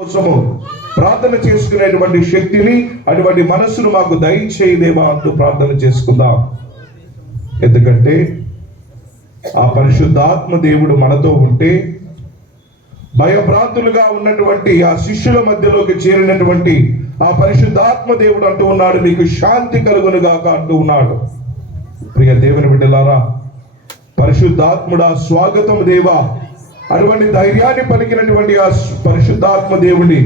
కోసము ప్రార్థన చేసుకునేటువంటి శక్తిని, అటువంటి మనస్సును మాకు దయచేయదేవా అంటూ ప్రార్థన చేసుకుందాం. ఎందుకంటే ఆ పరిశుద్ధాత్మ దేవుడు మనతో ఉంటే భయభ్రాంతులుగా ఉన్నటువంటి ఆ శిష్యుల మధ్యలోకి చేరినటువంటి ఆ పరిశుద్ధాత్మ దేవుడు అంటూ ఉన్నాడు, నీకు శాంతి కలుగునుగాక అంటూ ఉన్నాడు. ప్రియ దేవుని బిడ్డలారా, పరిశుద్ధాత్ముడా స్వాగతం దేవా, అటువంటి ధైర్యాన్ని పలికినటువంటి ఆ పరిశుద్ధాత్మ దేవుని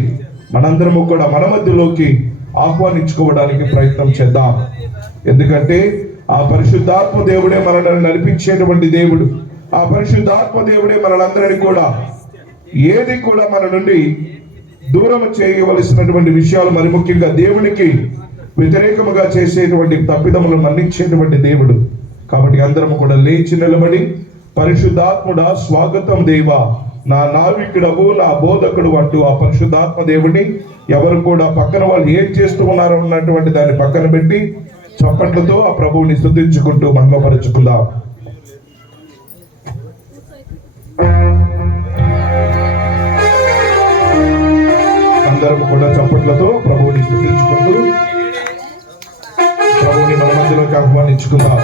మనందరము కూడా మన మధ్యలోకి ఆహ్వానించుకోవడానికి ప్రయత్నం చేద్దాం. ఎందుకంటే ఆ పరిశుద్ధాత్మ దేవుడే మనల్ని నడిపించేటువంటి దేవుడు. ఆ పరిశుద్ధాత్మ దేవుడే మనలందరినీ కూడా ఏది కూడా మన నుండి దూరం చేయవలసినటువంటి విషయాలు, మరి ముఖ్యంగా దేవునికి వ్యతిరేకముగా చేసేటువంటి తప్పిదములను మన్నించేటువంటి దేవుడు. కాబట్టి అందరము కూడా లేచి నిలబడి, పరిశుద్ధాత్ముడా స్వాగతం దేవా, నా నావికుడవు, నా బోధకుడు అంటూ ఆ పరిశుద్ధాత్మ దేవుడిని ఎవరు కూడా పక్కన వాళ్ళు ఏం చేస్తూ ఉన్నారో అన్నటువంటి దాన్ని పక్కన పెట్టి చప్పట్లతో ఆ ప్రభువుని స్తుతించుకుంటూ మహిమపరుచుకుందాం. అందరం కూడా చప్పట్లతో ప్రభువుని స్తుతించుకుంటూ ప్రభువుని మన మధ్యలోకి ఆహ్వానించుకుందాం.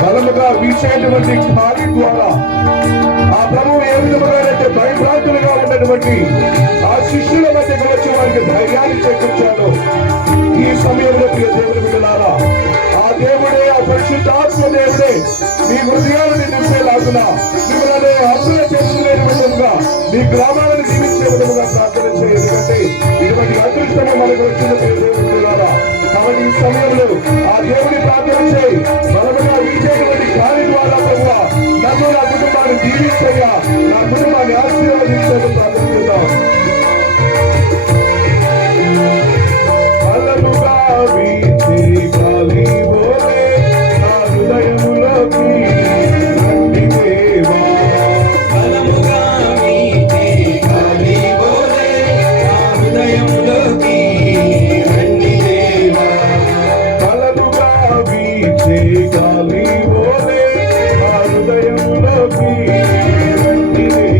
బలముగా వీసేటువంటి గాలి ద్వారా ఆ ప్రభువు ఏ విధముగానైతే భయభ్రాంతులుగా ఉన్నటువంటి ఆ శిష్యుల మధ్యకు వచ్చి వారికి ధైర్యాన్ని చేకూర్చాడు. ఈ సమయంలో ప్రియ దేవుని బిడ్డలారా, ఆ దేవుడే, ఆ పరిశుద్ధాత్మ దేవుడే మీ హృదయాలను నింపేలాగున, మిమ్మల్ని అర్థం చేసుకునే విధంగా, మీ గ్రామాలను జీవించే విధంగా ప్రార్థన చేయాలి. ఎందుకంటే ఇటువంటి అదృష్టమే మనకు వచ్చిన దేవుని బిడ్డలారా. కాబట్టి ఈ సమయంలో ఆ దేవుని ప్రార్థన చేయి, బలముగా వీచేటువంటి గాలి ద్వారా ప్రభువా నన్ను, నా కుటుంబాన్ని దీవించయ్యా, నా కుటుంబాన్ని ఆశీర్వదించని ప్రార్థన చేద్దాం. బలముగా వీచే గాలి వలె నా హృదయములోకి రండి దేవా, బలముగా వీచే గాలి వలె నా హృదయములోకి రండి దేవా, బలముగా వీచే గాలి వలె నా హృదయములోకి రండి దేవా.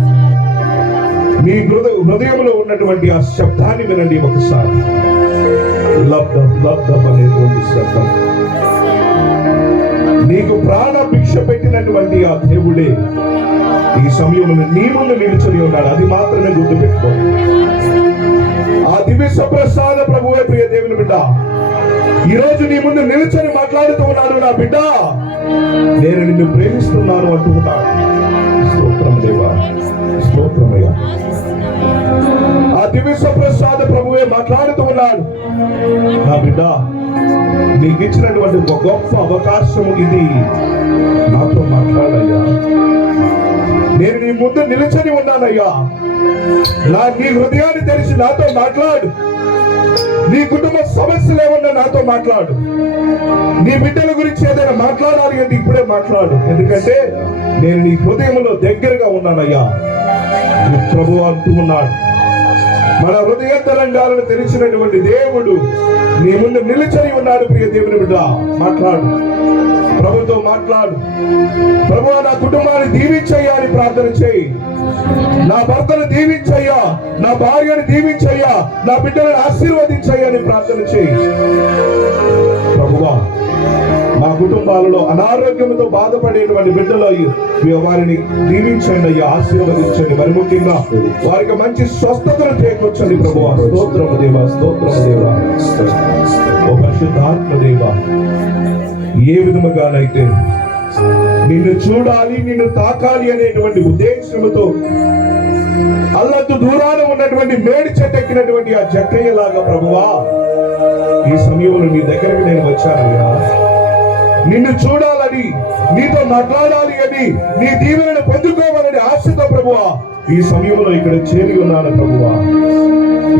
మీ హృదయంలో ఉన్నటువంటి ఆ శబ్దాన్ని వినండి ఒకసారి. లబ్ధం అనేటువంటి శబ్దం. నీకు ప్రాణ భిక్ష పెట్టినటువంటి ఆ దేవుడే ఈ సమయంలో నీ ముందు నిలుచుని ఉన్నాడు. అది మాత్రమే గుర్తుపెట్టుకోండి. ఆ దివ్య ప్రసాద ప్రభువే ప్రియ దేవుని బిడ్డ ఈ రోజు నీ ముందు నిలుచుని మాట్లాడుతూ ఉన్నాడు. నా బిడ్డ, నేను నిన్ను ప్రేమిస్తున్నాను అంటూ ఉన్నాడు. స్తోత్రం దేవా, స్తోత్రమయ్యా. ఆ దివ్య ప్రసాద ప్రభువే మాట్లాడుతూ ఉన్నాడు. నా బిడ్డ, నీకు ఇచ్చినటువంటి ఒక గొప్ప అవకాశం ఇది. నాతో మాట్లాడయ్యా. నేను నీ ముందు నిలుచని ఉన్నానయ్యా. నీ హృదయాన్ని తెరిచి నాతో మాట్లాడు. నీ కుటుంబ సమస్యలు ఏమన్నా నాతో మాట్లాడు. నీ బిడ్డల గురించి ఏదైనా మాట్లాడాలి అంటే ఇప్పుడే మాట్లాడు. ఎందుకంటే నేను నీ హృదయంలో దగ్గరగా ఉన్నానయ్యా ప్రభు అంటూ ఉన్నాడు. మన హృదయంతరంగాలను తెరిచినటువంటి దేవుడు నీ ముందు నిలిచని ఉన్నాడు. ప్రియ దేవుని బిడ్డ, మాట్లాడు. ప్రభుతో మాట్లాడు. ప్రభువా, నా కుటుంబాన్ని దీవించయ్యా అని ప్రార్థన చేయి. నా భర్తను దీవించయ్యా, నా భార్యను దీవించయ్యా, నా బిడ్డలను ఆశీర్వదించయ్యా అని ప్రార్థన చేయి. ప్రభువా, మా కుటుంబాలలో అనారోగ్యంతో బాధపడేటువంటి బిడ్డలు వారిని దీవించండి అయ్యా, ఆశీర్వదించండి. మరి ముఖ్యంగా వారికి మంచి స్వస్థతను చేకూర్చండి ప్రభువా. స్తోత్రము దేవా, స్తోత్రము దేవా. ఓ పరిశుద్ధాత్మ దేవా, ఏ విధముగానైతే నిన్ను చూడాలి, నిన్ను తాకాలి అనేటువంటి ఉద్దేశంతో అల్లత్తు దూరాన ఉన్నటువంటి మేడి చెట్టెక్కినటువంటి ఆ జక్కయ్యలాగా ప్రభువా, ఈ సమయంలో నీ దగ్గరకు నేను వచ్చానయ్యా. నిన్ను చూడాలని, నీతో మాట్లాడాలి అని, నీ దీవెనను పొందుకోవాలని ఆశతో ప్రభువా ఈ సమయంలో ఇక్కడ చేరి ఉన్నాను ప్రభువా.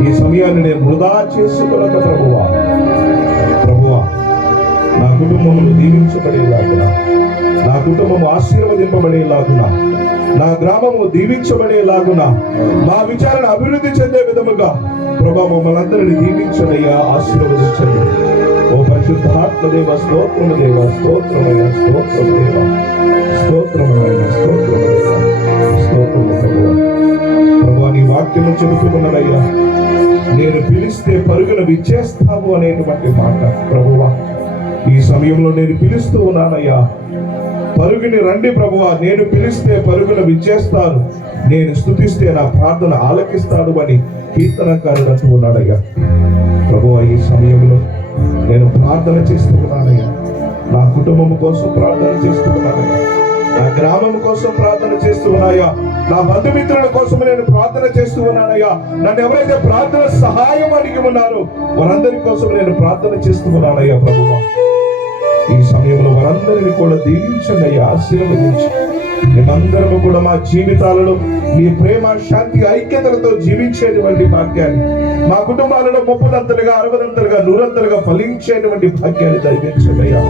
ఈ సమయాన్ని నేను వృధా చేసుకోలేక ప్రభువా. ప్రభువా, నా కుటుంబమును దీవించబడేలాగునా, నా కుటుంబము ఆశీర్వదింపబడేలాగునా, నా గ్రామము దీవించబడేలాగునా, మా విచారణ అభివృద్ధి చెందే విధముగా ప్రభా మమ్మల్ని అందరినీ దీవించడయ్యా, ఆశీర్వదించండి. ఓ పరిశుద్ధాత్మ దేవ, స్తోత్రము దేవ, స్తోత్రమైన స్తోత్రము దేవ, స్తోత్రమైన స్తోత్రము దేవ, స్తోత్రము ప్రభువా. ప్రభువా, నీ వాక్యము చెబుతున్నదయ్యా, నేను పిలిస్తే పరుగున విచ్చేస్తావు అనేటువంటి మాట ప్రభువా. ఈ సమయంలో నేను పిలుస్తూ ఉన్నానయ్యా, పరుగుని రండి ప్రభువా. నేను పిలిస్తే పరుగున విచ్చేస్తాను, నేను స్తుతిస్తే నా ప్రార్థన ఆలకిస్తాడు అని కీర్తనకారుడు అంటూ ఉన్నాడయ్యా. ప్రభువా, ఈ సమయంలో నేను ప్రార్థన చేస్తూ ఉన్నానయ్యా. నా కుటుంబం కోసం ప్రార్థన చేస్తూ ఉన్నానయ్యా. నా గ్రామం కోసం ప్రార్థన చేస్తూ ఉన్నాయా. నా బంధుమిత్రుల కోసం నేను ప్రార్థన చేస్తూ ఉన్నానయ్యా. నన్ను ఎవరైతే ప్రార్థన సహాయం అడిగి ఉన్నారో వారందరి కోసం నేను ప్రార్థన చేస్తూ ఉన్నానయ్యా. ప్రభువా, ఈ సమయంలో వారందరినీ కూడా దీవించండి అయ్యా, ఆశీర్వదించి మేమందరము కూడా మా జీవితాలలో నీ ప్రేమ, శాంతి, ఐక్యతలతో జీవించేటువంటి భాగ్యాన్ని, మా కుటుంబాలలో 30ంతలుగా 60ంతలుగా 100ంతలుగా ఫలించేటువంటి భాగ్యాన్ని దయచేయండి అయ్యా.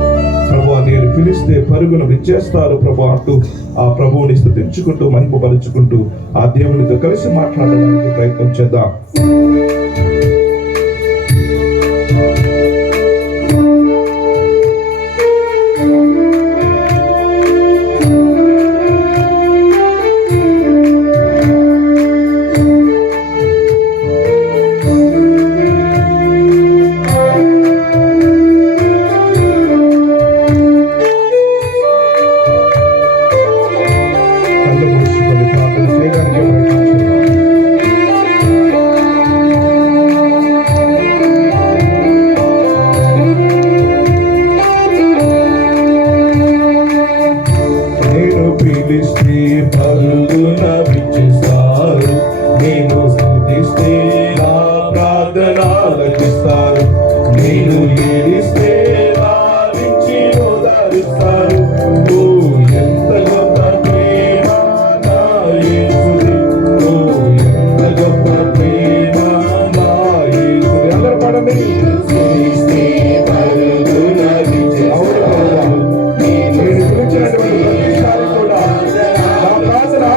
ప్రభువా, నేను పిలిస్తే పరుగును విచ్చేస్తారు ప్రభు అంటూ ఆ ప్రభువుని స్తుతించుకుంటూ మహిమపరుచుకుంటూ ఆ దేవునితో కలిసి మాట్లాడడానికి ప్రయత్నం చేద్దాం.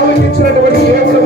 ఆలకించినటువంటి దేవుడు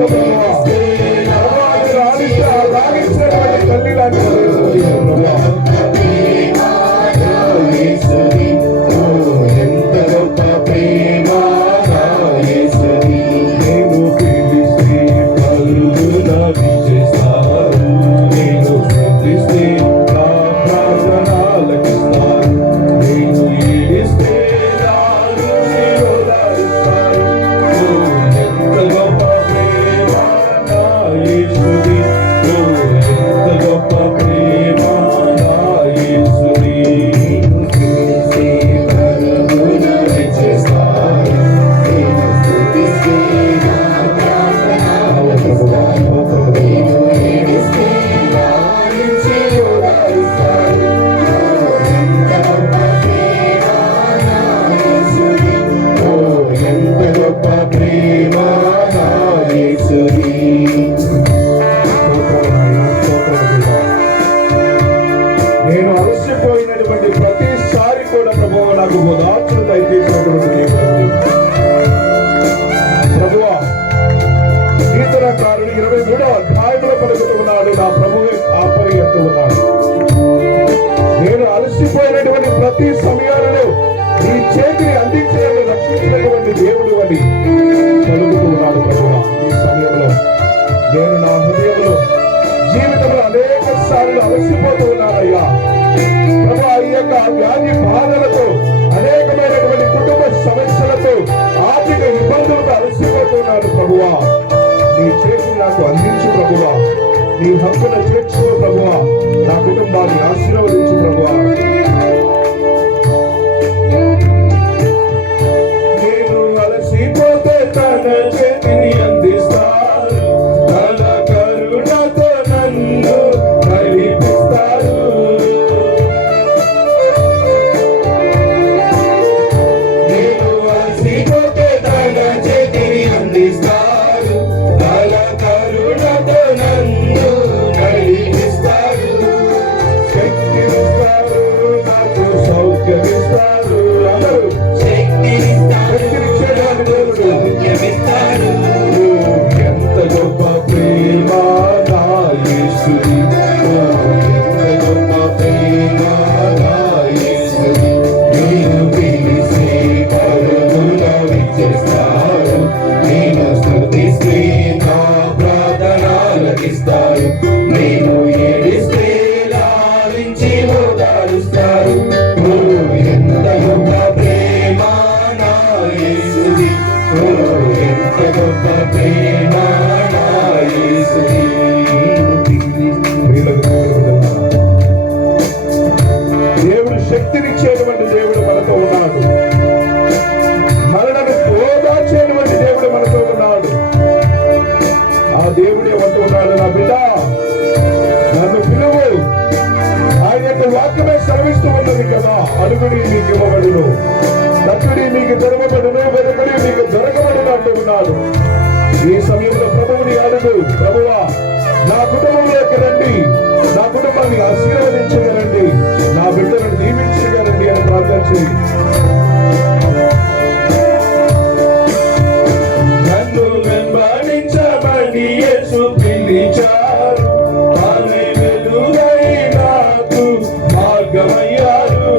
ఉన్నాడు, నా ప్రభువే కాపరి అంటూ ఉన్నాడు. నేను అలసిపోయినటువంటి ప్రతి సమయాలలో నీ చేతిని అందించడానికి రక్షించినటువంటి దేవుడు అని పలుకుతూ ఉన్నాడు ప్రభువా. ఈ సమయంలో నేను నా హృదయంలో జీవితంలో అనేక సార్లు అలసిపోతూ ఉన్నానయ్యా ప్రభా. ఈ యొక్క వ్యాధి బాధలతో, అనేకమైనటువంటి కుటుంబ సమస్యలతో, ఆర్థిక ఇబ్బందులతో అలసిపోతున్నాను ప్రభువా. నీ చేతిని నాకు అందించు ప్రభువా. నీ హక్కున చేర్చు ప్రభువా. నా కుటుంబాన్ని ఆశీర్వదించు ప్రభువా. నేను అలసిపోతే తన చేతిని అందిస్తాను, తన కరుణతో నన్ను నడిపిస్తాడు. నేను అలసిపోతే తన చేతిని అందిస్తాడు, తన కరుణతో నన్ను నడిపిస్తాడు. శక్తినిస్తాడు, నాకు సౌఖ్యమిస్తాడు. అందరూ శక్తినిచ్చేవాడు దేవుడు. ఎంత గొప్ప ప్రేమ నా యేసుది, ఎంత గొప్ప ప్రేమ నా యేసుది. నేను పిలిస్తే పరుగున విచ్చేస్తాడు, నేను స్తుతిస్తే నా ప్రార్థనలకిస్తాడు. నేను ఏడిస్తే లాలించి ఓదారుస్తాడు. ఎంత గొప్ప ప్రేమ నా యేసుది, ఎంత గొప్ప ప్రేమ నా యేసుది. దేవుడు శక్తినిచ్చేటువంటి దేవుడు మనతో ఉన్నాడు. మనలను ఓదార్చేటువంటి దేవుడు మనతో ఉన్నాడు. ఆ దేవుడు ఏమంటూ ఉన్నాడు, నా బిడ్డ నన్ను పిలువు. ఆయన యొక్క వాక్యమే సెలవిస్తూ ఉన్నది కదా, అడుగుడి మీకు ఇవ్వబడును, తట్టుడి మీకు తెరవబడును, వెతకుడి మీకు దొరకబడును అంటూ ఉన్నాడు. ఈ సమయంలో ప్రభువుని అడుగు, ప్రభువా నా కుటుంబంలోకి రండి, నా కుటుంబాన్ని ఆశీర్వదించగలండి, నా బిడ్డలను దీవించగలండి అని ప్రార్థన చేయి. నన్ను వెంబడించమని యేసు పిలిచారు, తానే వెలుగై నాకు మార్గమయ్యారు.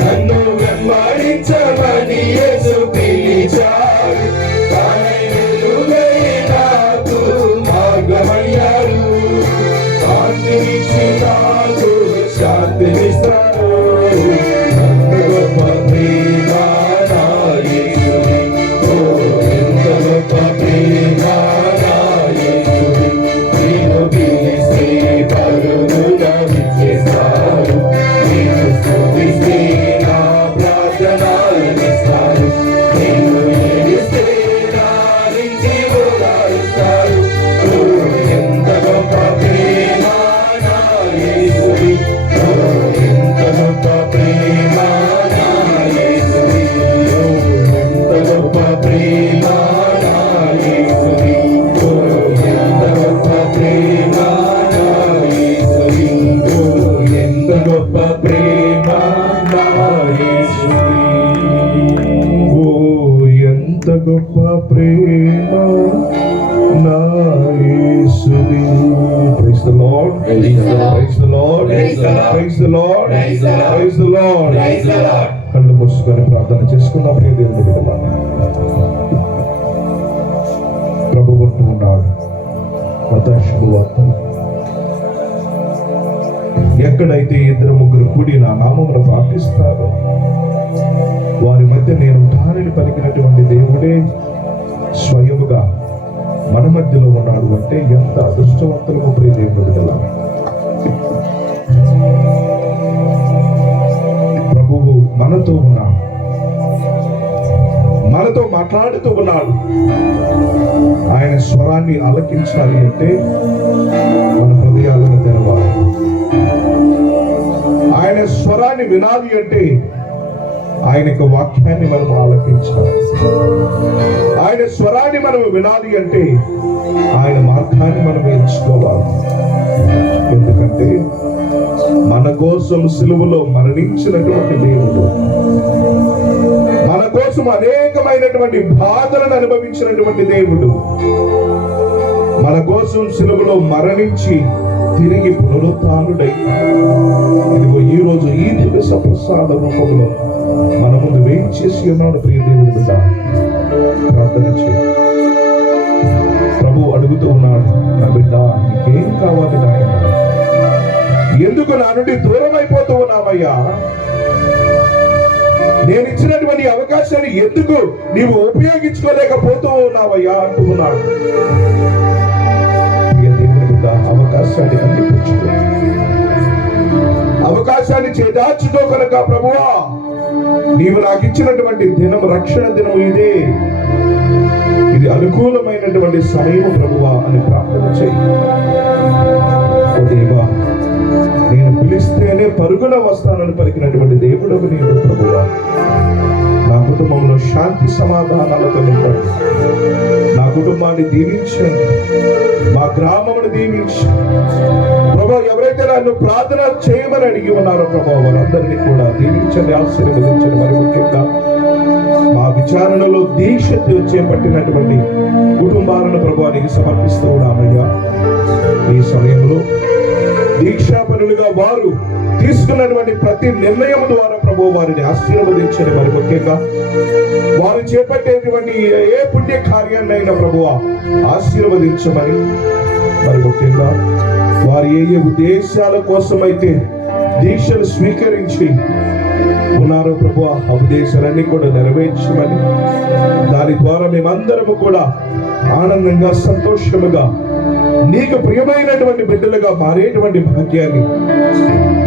నన్ను వెంబడించమని యేసు పిలిచారు, తానే వెలుగై నాకు మార్గమయ్యారు. శాంతినిచ్చి నాకు శాంతినిస్తాడు. ఎంత గొప్ప ప్రేమ నా యేసుది, ఎంత గొప్ప ప్రేమ నా యేసుది. నేను పిలిస్తే పరుగున విచ్చేస్తాడు, నేను స్తుతిస్తే నా ప్రార్థనలకిస్తాడు. నేను ఏడిస్తే లాలించి ఓదారుస్తాడు. ఎంత గొప్ప ప్రేమ నా యేసుది, ఎంత గొప్ప ప్రేమ నా యేసుది, ఎంత గొప్ప ప్రేమ నా యేసుది, ఎంత గొప్ప ప్రేమ నా యేసుది, ఎంత గొప్ప ప్రేమ నా యేసుది. ఓ ఎంత గొప్ప ప్రేమ నా యేసుది. Praise the Lord. Praise the Lord. Praise the Lord. Praise the Lord. Praise the Lord. Praise the Lord. Praise the Lord. Praise the Lord. కళ్ళు మూసుకొని ప్రార్థన చేసుకుందాం. ప్రియ దేవుని బిడ్డలారా, ప్రభు అంటూ ఉన్నాడు మత్తయి శుభవార్తలు, ఎక్కడైతే ఇద్దరు ముగ్గురు కూడి నా నామమున ప్రార్థిస్తారో వారి మధ్య నేను ఉంటానని పలికినటువంటి దేవుడే స్వయముగా మన మధ్యలో ఉన్నాడు అంటే ఎంత అదృష్టవంతులము ప్రియ దేవుని బిడ్డలారా. ప్రభువు మనతో ఉన్నాడు, మనతో మాట్లాడుతూ ఉన్నాడు. ఆయన స్వరాన్ని ఆలకించాలి అంటే మన హృదయాలను తెరవాలి. ఆయన స్వరాన్ని వినాలి అంటే ఆయన యొక్క వాక్యాన్ని మనం ఆలకించాలి. ఆయన స్వరాన్ని మనం వినాలి అంటే ఆయన మార్గాన్ని మనం ఎంచుకోవాలి. ఎందుకంటే మన కోసం సిలువలో మరణించినటువంటి దేవుడు, మన కోసం అనేకమైనటువంటి బాధలను అనుభవించినటువంటి దేవుడు మన కోసం సిలువలో మరణించి తిరిగి పునరుత్థానుడై ఇదిగో ఈ రోజు ఈ దివ్య ప్రసాద రూపంలో మన ముందు వేయించేసి ఉన్నాడు. ప్రియ దేవుని బిడ్డ, ప్రార్థన చేయి. ప్రభు అడుగుతూ ఉన్నాడు, నా బిడ్డ నీకేం కావాలి నాయన? ఎందుకు నా నుండి దూరం అయిపోతూ ఉన్నావయ్యా? నేను ఇచ్చినటువంటి అవకాశాన్ని ఎందుకు నీవు ఉపయోగించుకోలేకపోతూ ఉన్నావయ్యా అంటూ ఉన్నాడు. అవకాశాన్ని అందిపించుకో, అవకాశాన్ని చేదార్చుకో కనుక ప్రభువా నీవు నాకు ఇచ్చినటువంటి దినం, రక్షణ దినం ఇదే, ఇది అనుకూలమైనటువంటి సమయం ప్రభువా అని ప్రార్థన చేయి. ఓ దేవా, నేను పిలిస్తేనే పరుగున వస్తానని పలికినటువంటి దేవుడు నీవు ప్రభువా. నా కుటుంబంలో శాంతి సమాధానాలతో నింపండి. నా కుటుంబాన్ని దీవించండి, మా గ్రామమును దీవించండి ప్రభా. ఎవరైతే నన్ను ప్రార్థన చేయమని అడిగి ఉన్నారో ప్రభా, వారందరినీ కూడా దీవించండి, ఆశీర్వదించండి. మరి ముఖ్యంగా మా విచారణలో దీక్షతో చేపట్టినటువంటి కుటుంబాలను ప్రభానికి సమర్పిస్తూ ఉన్నామయ్యా. ఈ సమయంలో దీక్షాపరులుగా వారు తీసుకున్నటువంటి ప్రతి నిర్ణయం ద్వారా ప్రభు వారిని ఆశీర్వదించండి. మరి ముఖ్యంగా వారు చేపట్టేటువంటి ఏ పుణ్య కార్యాన్నైనా ప్రభువ ఆశీర్వదించమని, మరి ముఖ్యంగా వారు ఏ ఉద్దేశాల కోసమైతే దీక్షలు స్వీకరించి ఉన్నారో ప్రభు ఆ ఉద్దేశాలన్నీ కూడా నెరవేర్చమని, దాని ద్వారా మేమందరము కూడా ఆనందంగా సంతోషముగా నీకు ప్రియమైనటువంటి బిడ్డలుగా మారేటువంటి భాగ్యాన్ని,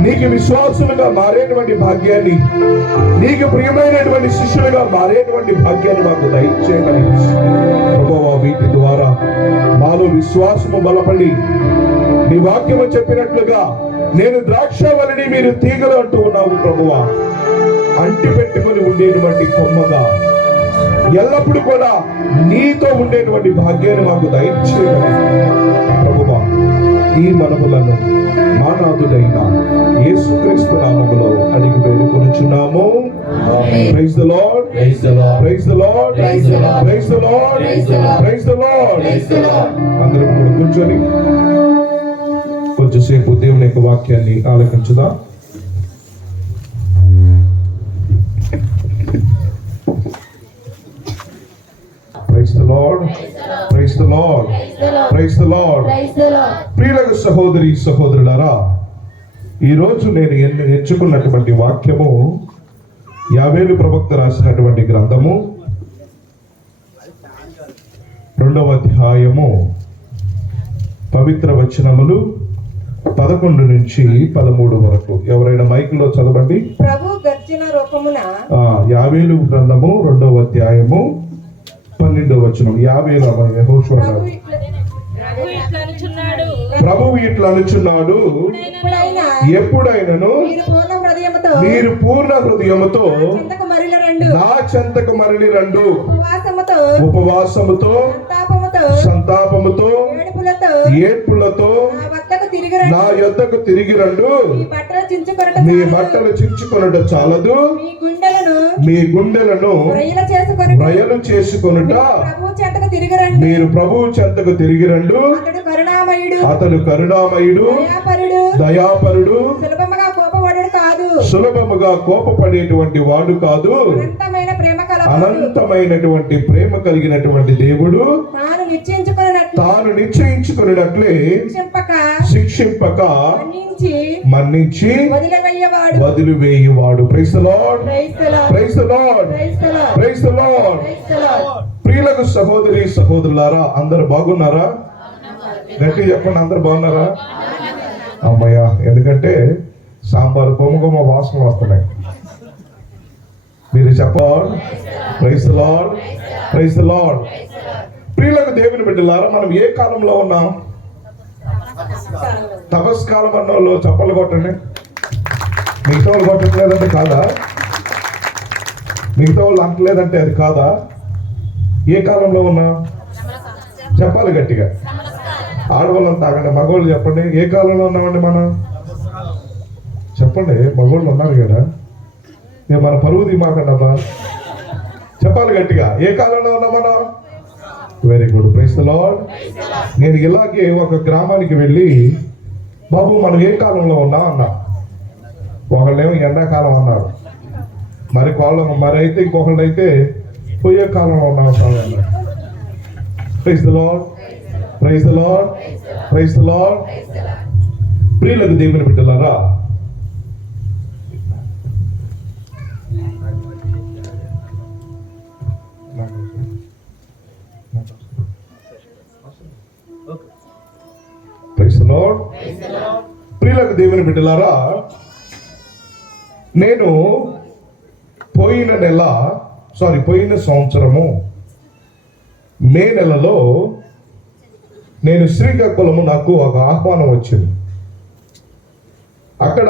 నీకు విశ్వాసులుగా మారేటువంటి భాగ్యాన్ని, నీకు ప్రియమైనటువంటి శిష్యులుగా మారేటువంటి భాగ్యాన్ని మాకు దయచేయమని ప్రభువా. వీటి ద్వారా మాలో విశ్వాసము బలపడి నీ వాక్యము చెప్పినట్లుగా నేను ద్రాక్షవల్లిని మీరు తీగలు అంటూ ఉన్నావు ప్రభువా. అంటి పెట్టుకొని ఉండేటువంటి కొమ్మగా ఎల్లప్పుడూ కూడా నీతో ఉండేటువంటి భాగ్యాన్ని మాకు దయచేయమని ప్రభువా. ఈ మనములను మానాథుడైన యేసుక్రీస్తు నామములో అడిగి వేడుకొనుచున్నాము. Praise the lord, Praise the Lord. Praise the lord, Praise the Lord. Praise the lord, Praise the Lord. Praise the lord. Praise the Lord. అందరం కూడా కూర్చొని కొంచెంసేపు దేవుని యొక్క వాక్యాన్ని ఆలకించుదాం. Praise the Lord. Praise the Lord. Praise the Lord. ప్రియులకు సహోదరి సహోదరులారా, ఈరోజు నేను ఎంచుకున్నటువంటి వాక్యము యావేలు ప్రవక్త రాసినటువంటి గ్రంథము 2వ అధ్యాయము పవిత్ర వచనములు 11 నుంచి 13 వరకు. ఎవరైనా మైక్లో చదవండి. ప్రభు గర్జన రూపమున యావేలు గ్రంథము 2వ అధ్యాయము 12వ వచనం. యావేలు యెహోషువ గారు. ప్రభువు ఇట్లా అనుచున్నాడు, ఎప్పుడైనను మీరు పూర్ణ హృదయముతో నా చెంతకు మరలి రండు, ఉపవాసముతో సంతాపముతో ఏడ్పులతో నా యొద్దకు తిరిగి రండు. మీ బట్టలు చించుకొనుట చాలదు, మీ గుండెలను రయలు చేసుకొనుట. మీరు ప్రభువు చెంతకు తిరిగి రండు. అతడు కరుణామయుడు, దయాపరుడు, సులభముగా కోపపడేటువంటి వాడు కాదు, అనంతమైనటువంటి ప్రేమ కలిగినటువంటి దేవుడు, తాను నిశ్చయించుకున్నట్లే శిక్షింపక మన్నించి వదిలివేయువాడు. Praise the lord, praise the lord, praise the lord. ప్రియులకు సహోదరి సహోదరులారా, అందరు బాగున్నారా? గట్టి చెప్పండి, అందరు బాగున్నారా? అమ్మయ్యా, ఎందుకంటే సాంబార్ కొమ్మ వాసన వస్తున్నాయి. మీరు చెప్పాలి. Praise the lord, praise the lord. ప్రియులకు దేవుని బిడ్డలారా, మనం ఏ కాలంలో ఉన్నాం? తపస్కాలం అన్నోళ్ళు చప్పలు కొట్టండి. మిగతా వాళ్ళు కొట్టట్లేదంటే కాదా? మిగతా వాళ్ళు అంటలేదంటే అది కాదా? ఏ కాలంలో ఉన్నా చెప్పాలి గట్టిగా. ఆడవాళ్ళని తాగండి, మగవాళ్ళు చెప్పండి. ఏ కాలంలో ఉన్నామండి మనం? చెప్పండి, మగవాళ్ళు ఉన్నారు కదా. ఇక మన పరువు దిమాకండి అబ్బా. చెప్పాలి గట్టిగా. ఏ కాలంలో ఉన్నాం మనం? Very good, praise the Lord. నేను ఇలాగే ఒక గ్రామానికి వెళ్ళి, బాబు మనం ఏ కాలంలో ఉన్నాం అన్నా. ఒకళ్ళేమో ఎండాకాలం అన్నారు, మరి అయితే ఇంకొకళ్ళు అయితే పోయే కాలంలో ఉన్నాం స్వామి అన్నారు. Praise the lord, praise the lord, praise the lord. ప్రియులకు దేవుని బిడ్డలారా, ప్రైజ్ ది లార్డ్. ప్రియులకు దేవుని బిడ్డలారా, నేను పోయిన సంవత్సరము మే నెలలో నేను శ్రీకాకుళము నాకు ఒక ఆహ్వానం వచ్చింది. అక్కడ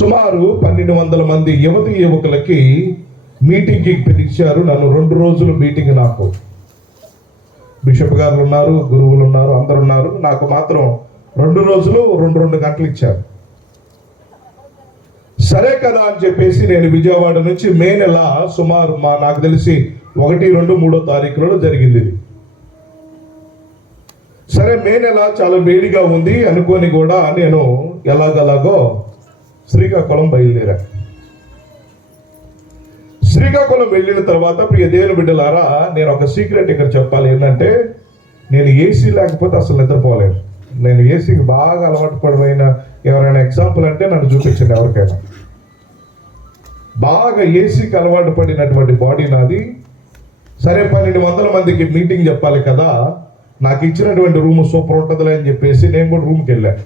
సుమారు 1200 మంది యువకులకి మీటింగ్కి పిలిచారు. నన్ను 2 రోజులు మీటింగ్, నాకు బిషప్ గారు ఉన్నారు, గురువులు ఉన్నారు, అందరు ఉన్నారు. నాకు మాత్రం 2 రోజులు 2 గంటలు ఇచ్చారు. సరే కదా అని చెప్పేసి నేను విజయవాడ నుంచి మే నెల సుమారు నాకు తెలిసి 1, 2, 3 తారీఖులలో జరిగింది ఇది. సరే మే నెల చాలా వేడిగా ఉంది అనుకొని కూడా నేను ఎలాగలాగో శ్రీకాకుళం బయలుదేరా. శ్రీకాకుళం వెళ్ళిన తర్వాత ప్రియ దేవుని బిడ్డలారా, నేను ఒక సీక్రెట్ ఇక్కడ చెప్పాలి. ఏంటంటే, నేను ఏసీ లేకపోతే అసలు నిద్రపోలేను. నేను ఏసీకి బాగా అలవాటు పడిన ఎవరైనా ఎగ్జాంపుల్ అంటే నన్ను చూపించండి ఎవరికైనా. బాగా ఏసీకి అలవాటు పడినటువంటి బాడీ నాది. సరే 1200 మందికి మీటింగ్ చెప్పాలి కదా, నాకు ఇచ్చినటువంటి రూమ్ సూపర్ ఉంటుందిలే అని చెప్పేసి నేను కూడా రూమ్కి వెళ్ళాను.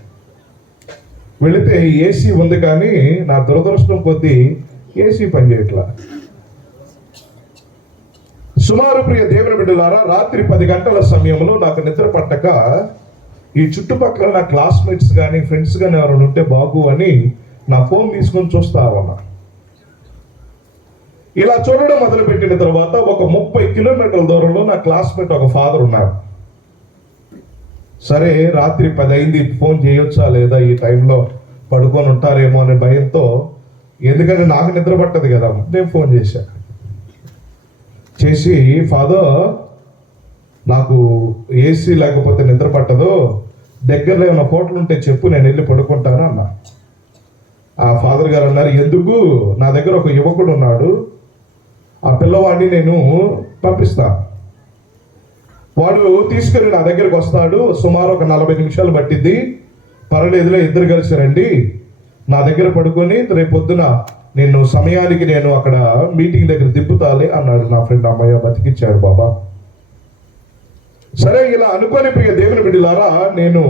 వెళితే ఏసీ ఉంది, కానీ నా దురదృష్టం కొద్దీ ఏసీ పనిచేయట్లా. సుమారు ప్రియ దేవుని బిడ్డలారా, రాత్రి 10 గంటల సమయంలో నాకు నిద్ర పట్టక ఈ చుట్టుపక్కల నా క్లాస్మేట్స్ కానీ ఫ్రెండ్స్ కానీ ఎవరైనా ఉంటే బాగు అని నా ఫోన్ తీసుకొని చూస్తా ఉన్నా. ఇలా చూడడం మొదలుపెట్టిన తర్వాత ఒక 30 కిలోమీటర్ల దూరంలో నా క్లాస్మేట్ ఒక ఫాదర్ ఉన్నారు. సరే రాత్రి 10 అయింది, ఫోన్ చేయొచ్చా లేదా, ఈ టైంలో పడుకొని ఉంటారేమో అనే భయంతో, ఎందుకంటే నాకు నిద్ర పట్టదు కదా, నేను ఫోన్ చేసి, ఫాదర్ నాకు ఏసీ లేకపోతే నిద్ర పట్టదు, దగ్గరలో ఏమైనా హోటల్ ఉంటే చెప్పు, నేను వెళ్ళి పడుకుంటాను అన్నా. ఆ ఫాదర్ గారు అన్నారు, ఎందుకు, నా దగ్గర ఒక యువకుడు ఉన్నాడు, ఆ పిల్లవాడిని నేను పంపిస్తాను, వాడు తీసుకొని నా దగ్గరికి వస్తాడు, సుమారు ఒక 40 నిమిషాలు పట్టిద్ది, పర్వాలేదులే, ఇద్దరు కలిసి రండి, నా దగ్గర పడుకొని రేపొద్దున నేను సమయానికి నేను అక్కడ మీటింగ్ దగ్గర దింపుతాలే అన్నాడు నా ఫ్రెండ్. అమ్మయ్య బతికిచ్చాడు బాబా. సరే ఇలా అనుకోని ప్రియ దేవుని బిడ్డలారా, నేను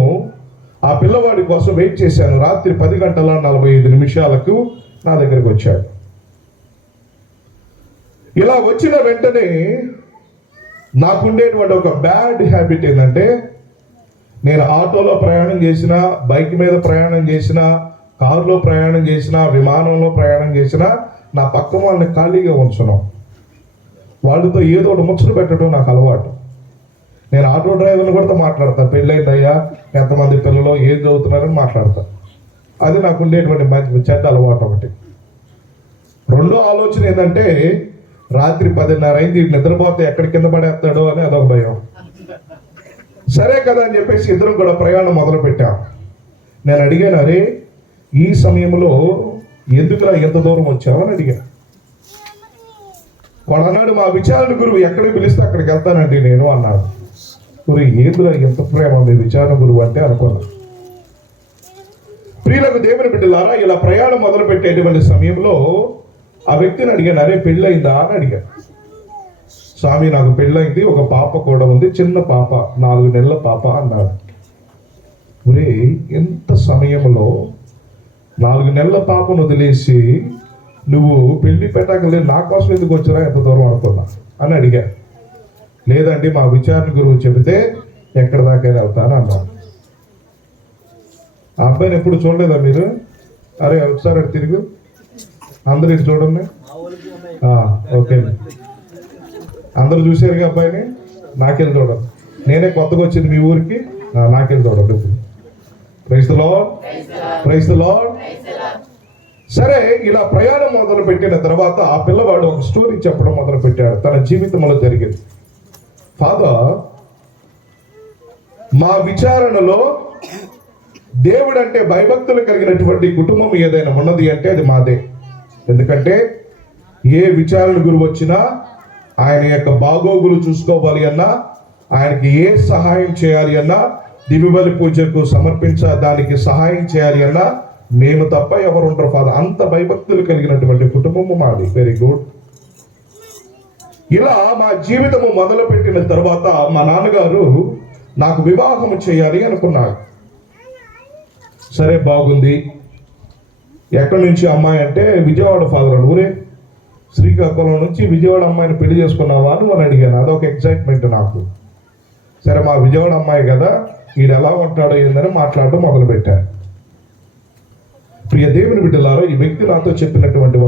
ఆ పిల్లవాడి కోసం వెయిట్ చేశాను. రాత్రి 10:45 నా దగ్గరకు వచ్చాడు. ఇలా వచ్చిన వెంటనే నాకుండేటువంటి ఒక బ్యాడ్ హ్యాబిట్ ఏంటంటే, నేను ఆటోలో ప్రయాణం చేసినా, బైక్ మీద ప్రయాణం చేసినా, కారులో ప్రయాణం చేసినా, విమానంలో ప్రయాణం చేసినా, నా పక్క వాళ్ళని ఖాళీగా ఉంచను, వాళ్ళతో ఏదో ఒకటి ముచ్చట పెట్టడం నాకు అలవాటు. నేను ఆటో డ్రైవర్ని కూడా మాట్లాడతా, పెళ్ళైందయ్యా, ఎంతమంది పిల్లలు ఏం చదువుతున్నారని మాట్లాడతా. అది నాకు ఉండేటువంటి మంచి చెడ్డ అలవాటు ఒకటి. రెండో ఆలోచన ఏంటంటే, రాత్రి 10:30 అయింది, నిద్రపోతే ఎక్కడ కింద పడేస్తాడో అని అదొక భయం. సరే కదా అని చెప్పేసి ఇద్దరం కూడా ప్రయాణం మొదలు పెట్టాం. నేను అడిగాను, అరే ఈ సమయంలో ఎందుకురా ఎంత దూరం వచ్చావని అడిగా. వాడు అన్నాడు, మా విచారణ గురువు ఎక్కడికి పిలిస్తే అక్కడికి వెళ్తానండి నేను అన్నాడు. ఏందురా ఎంత ప్రేమ మీ విచారణ గురువు అంటే అనుకున్నా. ప్రియులకు దేవుని బిడ్డలారా, ఇలా ప్రయాణం మొదలు పెట్టేటువంటి సమయంలో ఆ వ్యక్తిని అడిగాను, అరే పెళ్ళయిందా అని అడిగాను. స్వామి నాకు పెళ్ళయింది, ఒక పాప కూడా ఉంది, చిన్న పాప, 4 నెలల పాప అన్నాడు. ఒరే ఎంత సమయంలో 4 నెలల పాపను వదిలేసి నువ్వు పెళ్లి పెట్టకలేదు, నా కోసం ఎందుకు వచ్చినా, ఎంత దూరం అనుకున్నా అని అడిగా. లేదండి మా విచారణ గురువు చెబితే ఎక్కడ దాకా వెళ్తాను అన్నాడు. ఆ అబ్బాయిని ఎప్పుడు చూడలేదా మీరు? అరే ఒకసారి అటు తిరుగు, అందరు ఇటు చూడండి. ఓకే, అందరూ చూసారుగా అబ్బాయిని, నాకెళ్ళి చూడండి. నేనే కొత్తగా వచ్చింది మీ ఊరికి, నాకెళ్ళి చూడండి. Praise the lord, praise the Lord. సరే, ఇలా ప్రయాణం మొదలు పెట్టిన తర్వాత ఆ పిల్లవాడు ఒక స్టోరీ చెప్పడం మొదలు పెట్టాడు తన జీవితంలో జరిగింది. ఫాదర్, మా విచారణలో దేవుడు అంటే భయభక్తులు కలిగినటువంటి కుటుంబం ఏదైనా ఉన్నది అంటే అది మాదే. ఎందుకంటే ఏ విచారణ గురువు వచ్చినా ఆయన యొక్క బాగోగులు చూసుకోవాలి అన్నా, ఆయనకి ఏ సహాయం చేయాలి అన్నా, దివ్యబలి పూజకు దానికి సహాయం చేయాలి అన్నా మేము తప్ప ఎవరు ఉంటారు ఫాదర్. అంత భయభక్తులు కలిగినటువంటి కుటుంబము మాది. Very good. ఇలా మా జీవితము మొదలు పెట్టిన తర్వాత మా నాన్నగారు నాకు వివాహం చేయాలి అనుకున్నాడు. సరే, బాగుంది. ఎక్కడి నుంచి అమ్మాయి అంటే విజయవాడ ఫాదర్. ఊరే శ్రీకాకుళం నుంచి విజయవాడ అమ్మాయిని పెళ్లి చేసుకున్నావా అని అడిగాను. అదొక ఎక్సైట్మెంట్ నాకు. సరే, మా విజయవాడ అమ్మాయి కదా, వీడు ఎలా ఉంటాడో ఏందని మాట్లాడడం మొదలు పెట్టాను. ప్రియ దేవుని బిడ్డలారో, ఈ వ్యక్తి నాతో చెప్పినటువంటి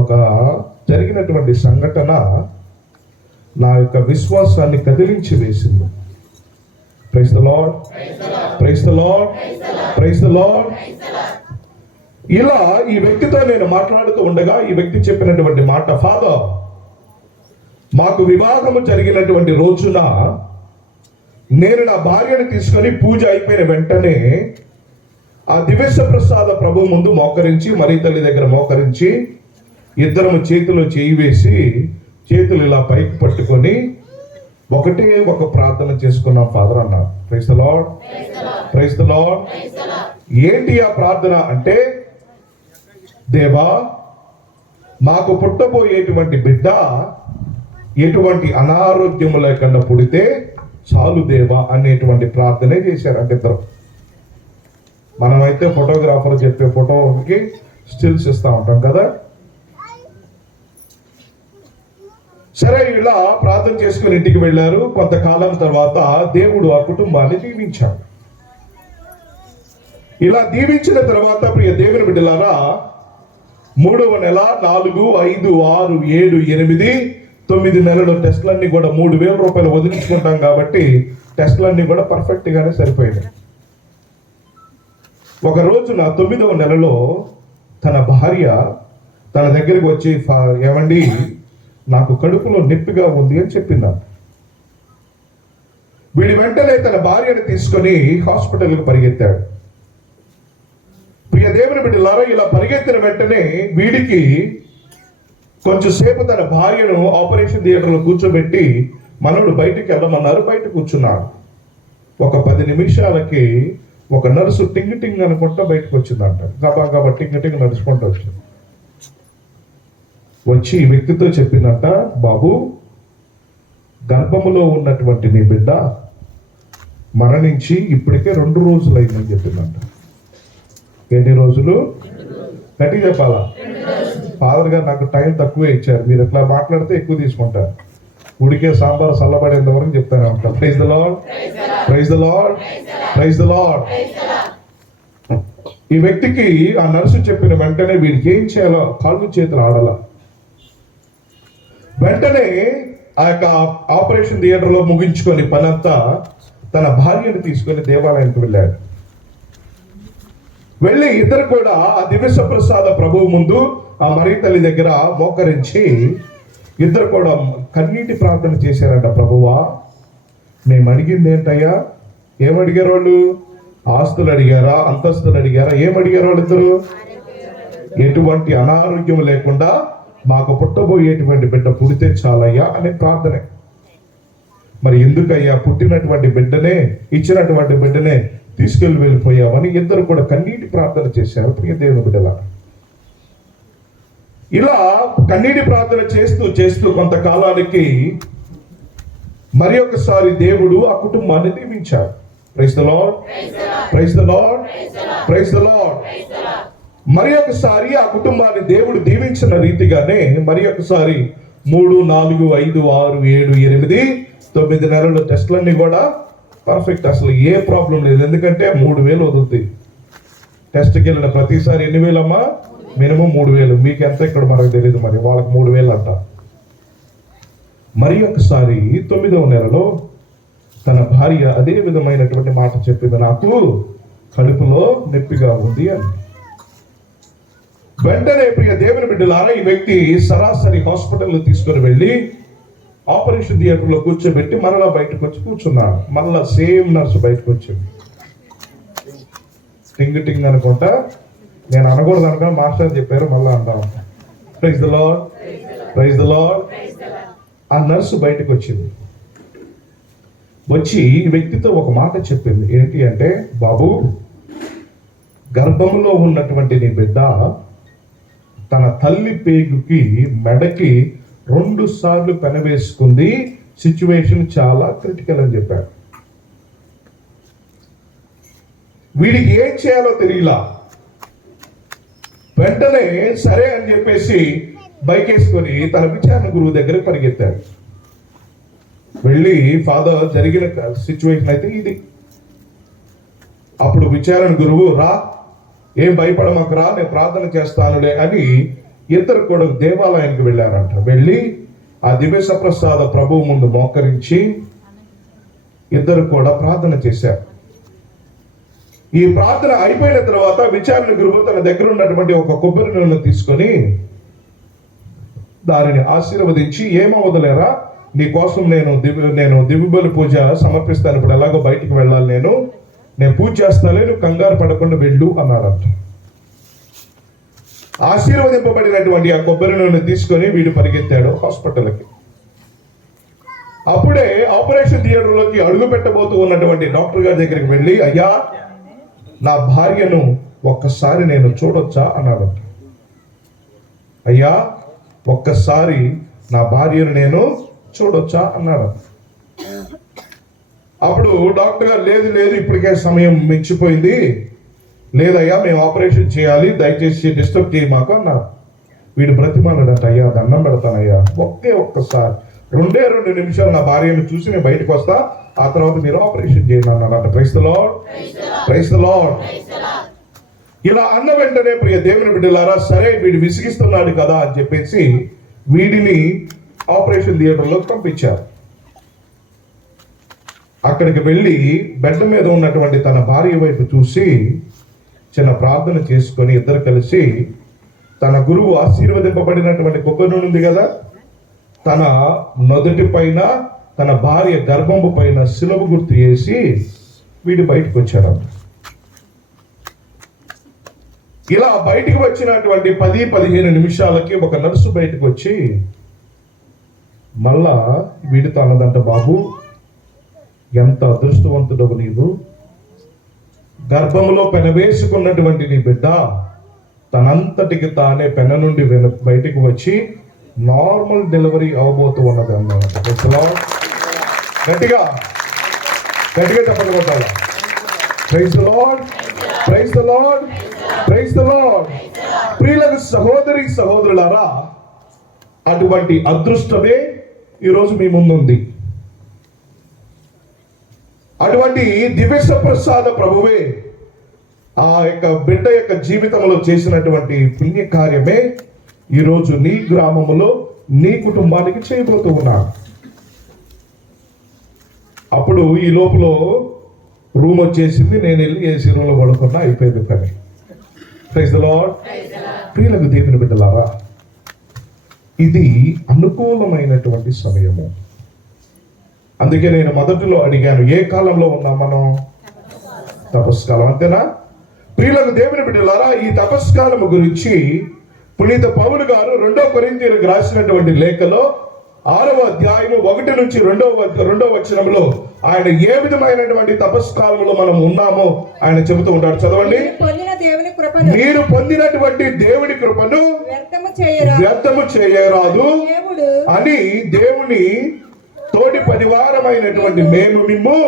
జరిగినటువంటి సంఘటన నా యొక్క విశ్వాసాన్ని కదిలించి వేసింది. Praise the lord, praise the lord, praise the Lord. ఇలా ఈ వ్యక్తితో నేను మాట్లాడుతూ ఉండగా ఈ వ్యక్తి చెప్పినటువంటి మాట, ఫాదర్, మాకు వివాహము జరిగినటువంటి రోజున నేను నా భార్యను తీసుకొని పూజ అయిపోయిన వెంటనే ఆ దివ్య ప్రసాద ప్రభు ముందు మోకరించి, మరీ తల్లి దగ్గర మోకరించి, ఇద్దరము చేతిలో చేయి వేసి చేతులు ఇలా పైకి పట్టుకొని ఒకటే ఒక ప్రార్థన చేసుకున్నాం ఫాదర్ అన్నారు. Praise the lord, praise the Lord. ఏంటి ఆ ప్రార్థన అంటే, దేవా, మాకు పుట్టబోయేటువంటి బిడ్డ ఎటువంటి అనారోగ్యము లేకుండా పుడితే చాలు దేవా అనేటువంటి ప్రార్థనే చేశారు. అంటే ఇద్దరు. మనమైతే ఫోటోగ్రాఫర్ చెప్పే ఫోటోకి స్టిల్స్ ఇస్తూ ఉంటాం కదా. సరే, ఇలా ప్రార్థన చేసుకుని ఇంటికి వెళ్ళారు. కొంతకాలం తర్వాత దేవుడు ఆ కుటుంబాన్ని దీవించాడు. ఇలా దీవించిన తర్వాత ప్రియ దేవుని బిడ్డలారా, 3వ నెల 4, 5, 6, 7, 8, 9 నెలలు టెస్టులన్నీ కూడా 3,000 రూపాయలు వదిలించుకుంటాం కాబట్టి టెస్టులన్నీ కూడా పర్ఫెక్ట్ గానే సరిపోయినాయి. ఒక రోజున 9వ నెలలో తన భార్య తన దగ్గరికి వచ్చి, ఏమండి, నాకు కడుపులో నొప్పిగా ఉంది అని చెప్పింది. వీడి వెంటనే తన భార్యను తీసుకొని హాస్పిటల్కి పరిగెత్తాడు. ప్రియ దేవుని బిడ్డలారా, ఇలా పరిగెత్తిన వెంటనే వీడికి కొంచెం సేపు తన భార్యను ఆపరేషన్ థియేటర్లో కూర్చోబెట్టి మనోడు బయటికి వెళ్ళమన్నారు. బయట కూర్చున్నాడు. ఒక 10 నిమిషాలకి ఒక నర్సు టింగ్ టింగ్ అనుకుంటా బయటకు వచ్చిందంట. గబా టింగ్ టింగ్ నడుచుకుంటూ వచ్చింది. వచ్చి ఈ వ్యక్తితో చెప్పిందంట, బాబు, గర్భములో ఉన్నటువంటి నీ బిడ్డ మరణించి ఇప్పటికే 2 రోజులు అయిందని చెప్పిందంట. ఎన్ని రోజులు? గట్టి చెప్పాలా? ఫాదర్ గారు నాకు టైం తక్కువే ఇచ్చారు, మీరు ఎట్లా మాట్లాడితే ఎక్కువ తీసుకుంటారు. ఉడికే సాంబార్ చల్లబడేంత వరకు చెప్తానే ఉంటాం. Praise the lord, praise the lord, praise the Lord. ఈ వ్యక్తికి ఆ నర్సు చెప్పిన వెంటనే వీడికి ఏం చేయాలో కాళ్ళు చేతులు ఆడాల. వెంటనే ఆ యొక్క ఆపరేషన్ థియేటర్లో ముగించుకొని పనంతా తన భార్యను తీసుకొని దేవాలయానికి వెళ్ళాడు. వెళ్ళి ఇద్దరు కూడా ఆ దివ్య ప్రసాద ప్రభువు ముందు ఆ మరీ తల్లి దగ్గర మోకరించి ఇద్దరు కూడా కన్నీటి ప్రార్థన చేశారంట. ప్రభువా, మేము అడిగింది ఏంటయ్యా? ఏమడిగారు వాళ్ళు? ఆస్తులు అడిగారా? అంతస్తులు అడిగారా? ఏమడిగారు వాళ్ళిద్దరు? ఎటువంటి అనారోగ్యం లేకుండా మాకు పుట్టబోయేటువంటి బిడ్డ పుడితే చాలయ్యా అనే ప్రార్థనే. మరి ఎందుకయ్యా పుట్టినటువంటి బిడ్డనే, ఇచ్చినటువంటి బిడ్డనే తీసుకెళ్ళి వెళ్ళిపోయామని ఇద్దరు కూడా కన్నీటి ప్రార్థన చేశారు. ప్రియ దేవుని బిడ్డలా, ఇలా కన్నీటి ప్రార్థన చేస్తూ చేస్తూ కొంతకాలానికి మరి ఒకసారి దేవుడు ఆ కుటుంబాన్ని దీవించాడు. Praise the lord, praise the lord, praise the lord. మరి ఒకసారి ఆ కుటుంబాన్ని దేవుడు దీవించిన రీతిగానే మరి ఒకసారి 3, 4, 5, 6, 7, 8, 9 నెలల టెస్టులన్నీ కూడా పర్ఫెక్ట్. అసలు ఏ ప్రాబ్లం లేదు. ఎందుకంటే 3,000 వదులుతాయి. టెస్ట్కి వెళ్ళిన ప్రతిసారి ఎన్ని వేలమ్మా? మినిమం 3,000. మీకు ఎంత ఇక్కడ మనకు తెలియదు, మరి వాళ్ళకి 3,000 అంట. మరి ఒకసారి 9వ నెలలో తన భార్య అదే విధమైనటువంటి మాట చెప్పింది, నాకు కడుపులో నొప్పిగా ఉంది అని. వెంటనే ప్రియ దేవుని బిడ్డలారా ఈ వ్యక్తి సరాసరి హాస్పిటల్లో తీసుకొని వెళ్ళి ఆపరేషన్ థియేటర్లో కూర్చోబెట్టి మరలా బయటకు వచ్చి కూర్చున్నాడు. మరలా సేమ్ నర్సు బయటకు వచ్చింది. టింగ్ టింగ్ అనుకుంటా, నేను అనకూడదు అనుకున్నా, మాస్టర్ చెప్పారు మళ్ళా అంటా ఉంటా. Praise the Lord, praise the Lord. ఆ నర్సు బయటకు వచ్చింది. వచ్చి ఈ వ్యక్తితో ఒక మాట చెప్పింది. ఏంటి అంటే, బాబు, గర్భంలో ఉన్నటువంటి నీ బిడ్డ తన తల్లి పేగుకి మెడకి 2 సార్లు పెనవేసుకుంది. సిచ్యువేషన్ చాలా క్రిటికల్ అని చెప్పాడు. వీడికి ఏం చేయాలో తెలియలా. వెంటనే సరే అని చెప్పేసి బైక్ వేసుకొని తన విచారణ గురువు దగ్గర పరిగెత్తాడు. వెళ్ళి, ఫాదర్, జరిగిన సిచ్యువేషన్ అయితే ఇది. అప్పుడు విచారణ గురువు, రా, ఏం భయపడమాకు, రా, నేను ప్రార్థన చేస్తానులే అని ఇద్దరు కూడా దేవాలయానికి వెళ్ళారంట. వెళ్ళి ఆ దివ్య సప్రసాద ప్రభువు ముందు మోకరించి ఇద్దరు కూడా ప్రార్థన చేశారు. ఈ ప్రార్థన అయిపోయిన తర్వాత విచారణ గురువు తన దగ్గర ఉన్నటువంటి ఒక కొబ్బరి నూనె తీసుకొని దానిని ఆశీర్వదించి, ఏమవదలేరా, నీ కోసం నేను దివ్యబలి పూజ సమర్పిస్తాను. ఇప్పుడు ఎలాగో బయటికి వెళ్ళాలి, నేను పూజ చేస్తాలే, నువ్వు కంగారు పడకుండా వెళ్ళు అన్నాడంట. ఆశీర్వదింపబడినటువంటి ఆ కొబ్బరి నూనె తీసుకొని వీడు పరిగెత్తాడు హాస్పిటల్కి. అప్పుడే ఆపరేషన్ థియేటర్లోకి అడుగు పెట్టబోతూ ఉన్నటువంటి డాక్టర్ గారి దగ్గరికి వెళ్ళి, అయ్యా, నా భార్యను ఒక్కసారి నేను చూడొచ్చా అన్నాడంట. అయ్యా, ఒక్కసారి నా భార్యను నేను చూడొచ్చా అన్నాడు. అప్పుడు డాక్టర్ గారు, లేదు లేదు, ఇప్పటికే సమయం మించిపోయింది, లేదయ్యా, మేము ఆపరేషన్ చేయాలి, దయచేసి డిస్టర్బ్ చేయమాకు అన్నారు. వీడు బ్రతిమాలాడంట, అయ్యా, దండం పెడతానయ్యా, ఒక్కసారి 2 నిమిషాలు నా భార్యను చూసి నేను బయటకు వస్తా, ఆ తర్వాత మీరు ఆపరేషన్ చేయండి అన్నాడంట. Praise the lord, praise the Lord. ఇలా అన్న వెంటనే ప్రియ దేవుని బిడ్డలారా, సరే వీడు విసిగిస్తున్నాడు కదా అని చెప్పేసి వీడిని ఆపరేషన్ థియేటర్లో పంపించారు. అక్కడికి వెళ్ళి బెడ్ మీద ఉన్నటువంటి తన భార్య వైపు చూసి చిన్న ప్రార్థన చేసుకొని ఇద్దరు కలిసి తన గురువు ఆశీర్వదింపబడినటువంటి కొబ్బరి నూనె ఉంది కదా, తన నుదుటి పైన తన భార్య గర్భంపు పైన శిలువ గుర్తు వేసి వీడు బయటకు వచ్చాడు. ఇలా బయటికి వచ్చినటువంటి 10-15 నిమిషాలకి ఒక నర్సు బయటకు వచ్చి మళ్ళా వీడితో అన్నదంట, బాబు, ఎంత అదృష్టవంతుడవు నీవు, గర్భంలో పెనవేసుకున్నటువంటి నీ బిడ్డ తనంతటికి తానే పెన నుండి బయటికి వచ్చి నార్మల్ డెలివరీ అవబోతూ ఉన్నది అన్నమాట. గట్టిగా గట్టిగా చెప్పండి కొట్టాలి. Praise the lord, praise the lord, praise the lord. ప్రియులకు సహోదరి సహోదరులారా, అటువంటి అదృష్టమే ఈరోజు మీ ముందుంది. అటువంటి దివ్య ప్రసాద ప్రభువే ఆ యొక్క బిడ్డ యొక్క జీవితంలో చేసినటువంటి పుణ్య కార్యమే ఈరోజు నీ గ్రామంలో నీ కుటుంబానికి చేయబోతూ ఉన్నాడు. అప్పుడు ఈ లోపల రూమ్ వచ్చేసింది, నేను వెళ్ళి ఏసీ రూమ్లో పడుకున్నా, అయిపోయింది పని. Praise the lord. ప్రియులకు దేవుని బిడ్డలారా, ఇది అనుకూలమైనటువంటి సమయము. అందుకే నేను మొదటిలో అడిగాను, ఏ కాలంలో ఉన్నాం మనం? తపస్కాలం, అంతేనా? ప్రియులకు దేవుని బిడ్డలారా, ఈ తపస్కాలము గురించి పునీత పౌలు గారు 2 కొరింథీయులకు రాసినటువంటి లేఖలో 6వ అధ్యాయము 1 నుంచి 2వ వచనంలో ఆయన ఏ విధమైనటువంటి తపస్కాలంలో మనం ఉన్నామో ఆయన చెబుతూ ఉంటాడు. చదవండి. మీరు పొందినటువంటి దేవుని కృపను వ్యర్థము చేయరాదు అని దేవుని తోటి పరివారమైనటువంటి మేము మిమ్ము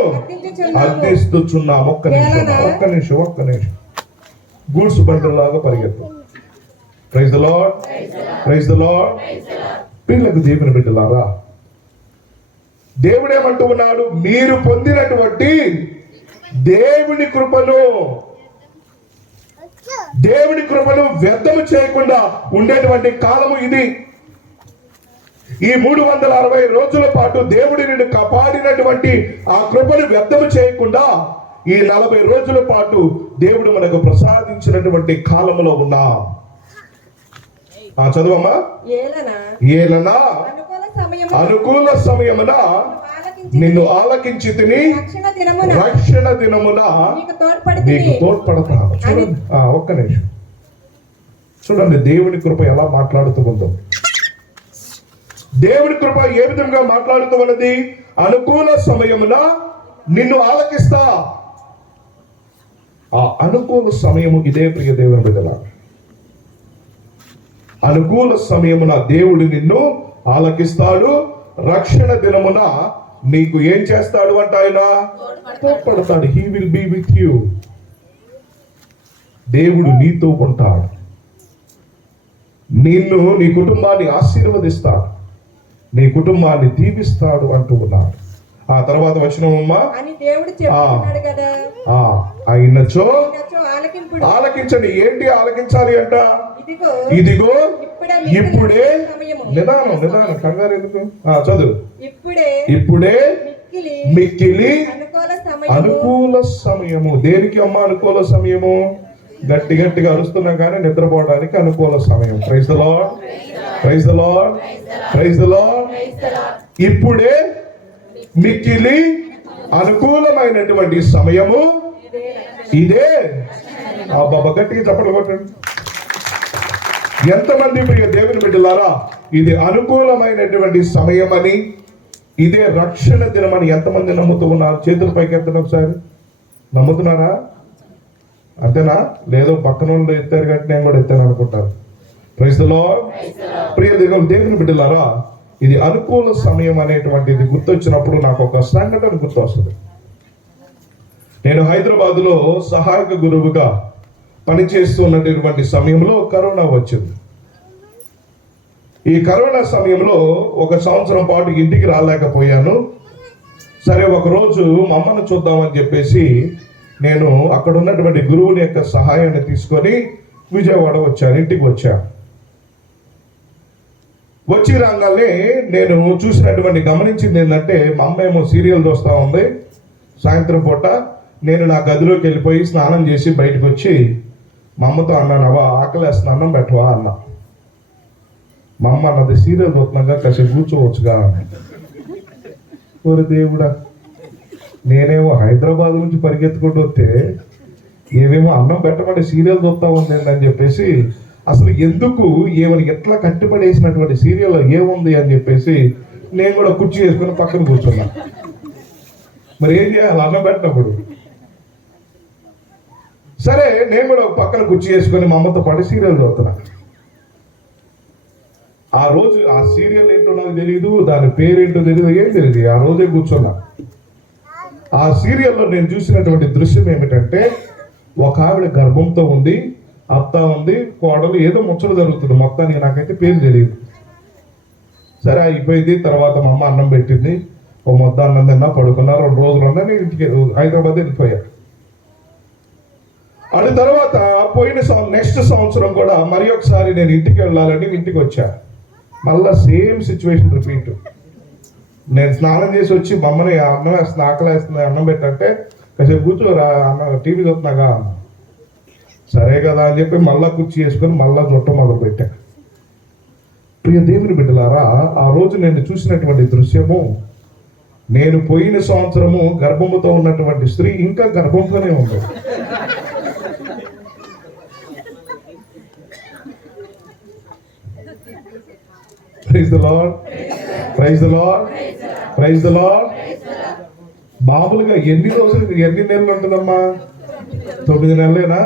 అర్థిస్తున్నాము. ఒక్క నిమిషం గూడ్స్ బండ్లాగా పరిగెత్తు. Praise the lord, praise the Lord. పిల్లలకు దేవుని బిడ్డలారా, దేవుడేమంటూ ఉన్నాడు? మీరు పొందినటువంటి దేవుని కృపను వ్యర్థము చేయకుండా ఉండేటువంటి కాలము ఇది. ఈ 360 రోజుల పాటు దేవుడి నుండి కాపాడినటువంటి ఆ కృపను వ్యర్థము చేయకుండా ఈ 40 రోజుల పాటు దేవుడు మనకు ప్రసాదించినటువంటి కాలంలో ఉన్నాం. చదువమ్మా. ఏలన ఏలనా అనుకూల సమయము అనుకూల సమయమున నిన్ను ఆలకించి తిని రక్షణ దినమున నీకు తోడ్పడతాను. చూడండి, ఒక్క నిమిషం చూడండి, దేవుని కృప ఎలా మాట్లాడుతూ ఉందో. దేవుని కృప ఏ విధంగా మాట్లాడుతూ ఉన్నది? అనుకూల సమయమున నిన్ను ఆలకిస్తా. ఆ అనుకూల సమయము ఇదే ప్రియ దేవుని బిడ్డల. అనుకూల సమయమున దేవుడు నిన్ను ఆలకిస్తాడు. రక్షణ దినమున నీకు ఏం చేస్తాడు అంట? ఆయన తోడ్పడతాడు. He will be with you. దేవుడు నీతో ఉంటాడు. నిన్ను, నీ కుటుంబాన్ని ఆశీర్వదిస్తాడు, నీ కుటుంబాన్ని దీవిస్తాడు అంటూ ఉన్నాడు. ఆ తర్వాత వచనమమ్మా, అని దేవుడు చెప్తున్నాడు కదా, అయినచో ఆలకింపుడు. ఆలకించండి. ఏంటి ఆలకించాలి అంట? ఇదిగో ఇదిగో ఇప్పుడే. సమయము. నిదానం కంగారు ఎందుకు? చదువు. ఇప్పుడే మిక్కిలి అనుకూల సమయము. అనుకూల సమయము. దేనికి అమ్మా అనుకూల సమయము? గట్టిగా అరుస్తున్నా కానీ నిద్రపోవడానికి అనుకూల సమయం. Praise the Lord, praise the Lord, praise the Lord. ఇప్పుడే మిక్కిలి అనుకూలమైనటువంటి సమయము ఇదే. ఆ బాబా గట్టిగా చప్పట్లు కొట్టండి. ఎంతమంది ప్రియ దేవుని బిడ్డలారా, ఇది అనుకూలమైనటువంటి సమయం అని, ఇదే రక్షణ దినమని ఎంతమంది నమ్ముతూ ఉన్నారు? చేతుల పైకి ఎత్తండి ఒకసారి. నమ్ముతున్నారా? అంతేనా? లేదో పక్కన వాళ్ళు ఎత్తారు కాబట్టి నేను కూడా ఎత్తాను అనుకుంటాను. Praise the lord. ప్రియ దేవుని బిడ్డలారా, ఇది అనుకూల సమయం అనేటువంటిది గుర్తొచ్చినప్పుడు నాకు ఒక సంఘటన గుర్తొస్తుంది. నేను హైదరాబాద్లో సహాయక గురువుగా పనిచేస్తున్నటువంటి సమయంలో కరోనా వచ్చింది. ఈ కరోనా సమయంలో 1 సంవత్సరం పాటు ఇంటికి రాలేకపోయాను. సరే, ఒకరోజు మా అమ్మను చూద్దామని చెప్పేసి నేను అక్కడ ఉన్నటువంటి గురువుని యొక్క సహాయాన్ని తీసుకొని విజయవాడ వచ్చాను, ఇంటికి వచ్చాను. వచ్చి రాగానే నేను చూసినటువంటి గమనించింది ఏంటంటే, మా అమ్మ ఏమో సీరియల్ చూస్తూ ఉంది. సాయంత్రం పూట నేను నా గదిలోకి వెళ్ళిపోయి స్నానం చేసి బయటకు వచ్చి మా అమ్మతో అన్నాను, అవా ఆకలేస్తున్నా, అన్నం పెట్టవా అన్నా. మా అమ్మ అన్నది, సీరియల్ చూస్తున్నాగా కాసేపు కూర్చోవచ్చుగా. ఓరి దేవుడా, నేనేమో హైదరాబాద్ నుంచి పరిగెత్తుకుంటూ వస్తే ఏమేమో అన్నం పెట్టమంటే సీరియల్ చూస్తా ఉంది అని చెప్పేసి, అసలు ఎందుకు ఏమని ఎట్లా కట్టిపడేసినటువంటి సీరియల్ ఏముంది అని చెప్పేసి నేను కూడా కుర్చీ వేసుకుని పక్కన కూర్చున్నా. మరి ఏం చేయాలి అన్నం పెట్టినప్పుడు? సరే, నేను కూడా ఒక పక్కన కుర్చీ వేసుకొని మా అమ్మతో పాటు సీరియల్ చదువుతున్నా. ఆ రోజు ఆ సీరియల్ ఏంటో నాకు తెలియదు, దాని పేరేంటో తెలియదు, ఏం తెలియదు. ఆ రోజే కూర్చున్నా. ఆ సీరియల్లో నేను చూసినటువంటి దృశ్యం ఏమిటంటే, ఒక ఆవిడ గర్భంతో ఉంది, అత్త ఉంది, కోడలు, ఏదో ముచ్చట జరుగుతుంది. మొత్తానికి నాకైతే పేరు తెలియదు. సరే, అయిపోయింది. తర్వాత మా అమ్మ అన్నం పెట్టింది. ఓ మొత్తం అన్నం తిన్నా, పడుకున్నా. 2 రోజులు ఉన్నా, నేను ఇంటికి హైదరాబాద్ వెళ్ళిపోయా. అది తర్వాత పోయిన నెక్స్ట్ సంవత్సరం కూడా మరి ఒకసారి నేను ఇంటికి వెళ్ళాలని ఇంటికి వచ్చా. మళ్ళా సేమ్ సిచ్యువేషన్ రిపీట్. నేను స్నానం చేసి వచ్చి మమ్మల్ని అన్నం వేస్తున్నా, ఆకలి వేస్తుంది, అన్నం పెట్టంటే కాసేపు కూర్చోరా అన్న, టీవీ చూస్తున్నాగా. సరే కదా అని చెప్పి మళ్ళా కుర్చీ వేసుకొని మళ్ళా చుట్టం మొదలు పెట్టా. ప్రియ దేవుని బిడ్డలారా, ఆ రోజు నేను చూసినటువంటి దృశ్యము, నేను పోయిన సంవత్సరము గర్భముతో ఉన్నటువంటి స్త్రీ ఇంకా గర్భంతోనే ఉంది. Praise the lord, praise the lord, praise the Lord. మామూలుగా ఎన్ని నెలలు ఉంటుందమ్మా? 9 నెలలేనా?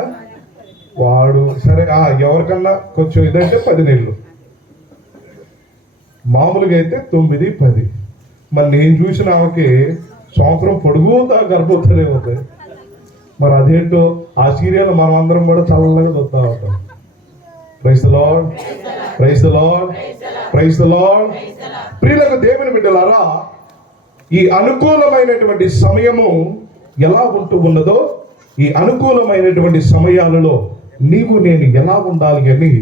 వాడు సరే, ఎవరికన్నా కొంచెం ఇదంటే 10 నెలలు. మామూలుగా అయితే 9, 10. మరి నేను చూసిన ఆమెకి సంవత్సరం పొడుగుతా గర్భవతినే ఉంది. మరి అదేంటో ఆ సీరియల్ మనం అందరం కూడా చల్లగా చూస్తా ఉంటాం. Praise the lord, praise the lord, praise the lord. ప్రియులకు దేవుని బిడ్డలారా, ఈ అనుకూలమైనటువంటి సమయము ఎలా ఉంటూ ఉన్నదో, ఈ అనుకూలమైనటువంటి సమయాలలో నీవు నేను ఎలా ఉండాలి అని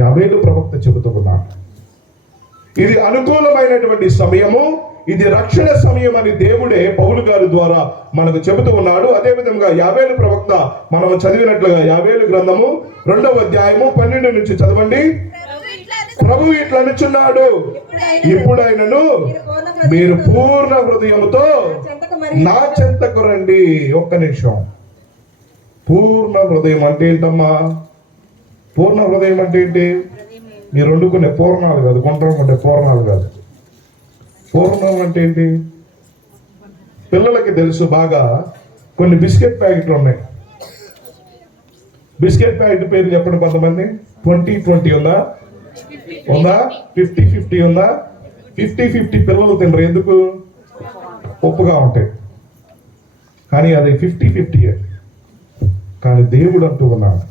యావేలు ప్రవక్త చెబుతూ ఉన్నాడు. ఇది అనుకూలమైనటువంటి సమయము, ఇది రక్షణ సమయం అని దేవుడే పౌలు గారి ద్వారా మనకు చెబుతూ ఉన్నాడు. అదేవిధంగా యావేలు ప్రవక్త మనం చదివినట్లుగా యావేలు గ్రంథము 2వ అధ్యాయము 12 నుంచి చదవండి. ప్రభు ఇట్లా అనుచున్నాడు, ఇప్పుడైనను మీరు పూర్ణ హృదయముతో నా చెంతకు రండి. ఒక్క నిమిషం. పూర్ణ హృదయం అంటే ఏంటమ్మా? పూర్ణ హృదయం అంటే ఏంటి? మీరు వండుకునే పూర్ణాలు కాదు, కొంటే పూర్ణాలు కాదు. పూర్ణం అంటే ఏంటి? పిల్లలకి తెలుసు బాగా. కొన్ని బిస్కెట్ ప్యాకెట్లు ఉన్నాయి. బిస్కెట్ ప్యాకెట్ పేరు చెప్పండి కొంతమంది. 20-20 ఉందా? 50-50 ఉందా? 50-50 పిల్లలు తినరు. ఎందుకు? ఉప్పుగా ఉంటాయి. కానీ అది 50-50. కానీ దేవుడు అంటూ ఉన్నాడు,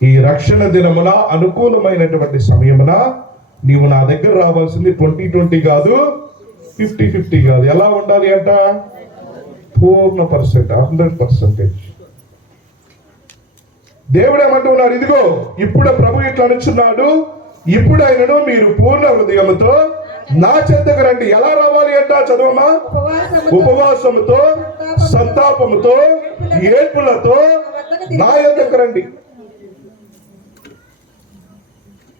ఈ రక్షణ దినమున అనుకూలమైనటువంటి సమయమున నీవు నా దగ్గర రావాల్సింది 20-20 కాదు, 50-50 కాదు. ఎలా ఉండాలి అంట? పూర్ణ 100%. దేవుడు ఏమంటున్నాడు? ఇదిగో ఇప్పుడు ప్రభు ఇట్లా అనుచున్నాడు, ఇప్పుడైనను మీరు పూర్ణ హృదయముతో నా చెంతకు రండి. ఎలా రావాలి అంట? చదవమా. ఉపవాసముతో, సంతాపముతో, ఏడ్పులతో నా యొద్దకు రండి.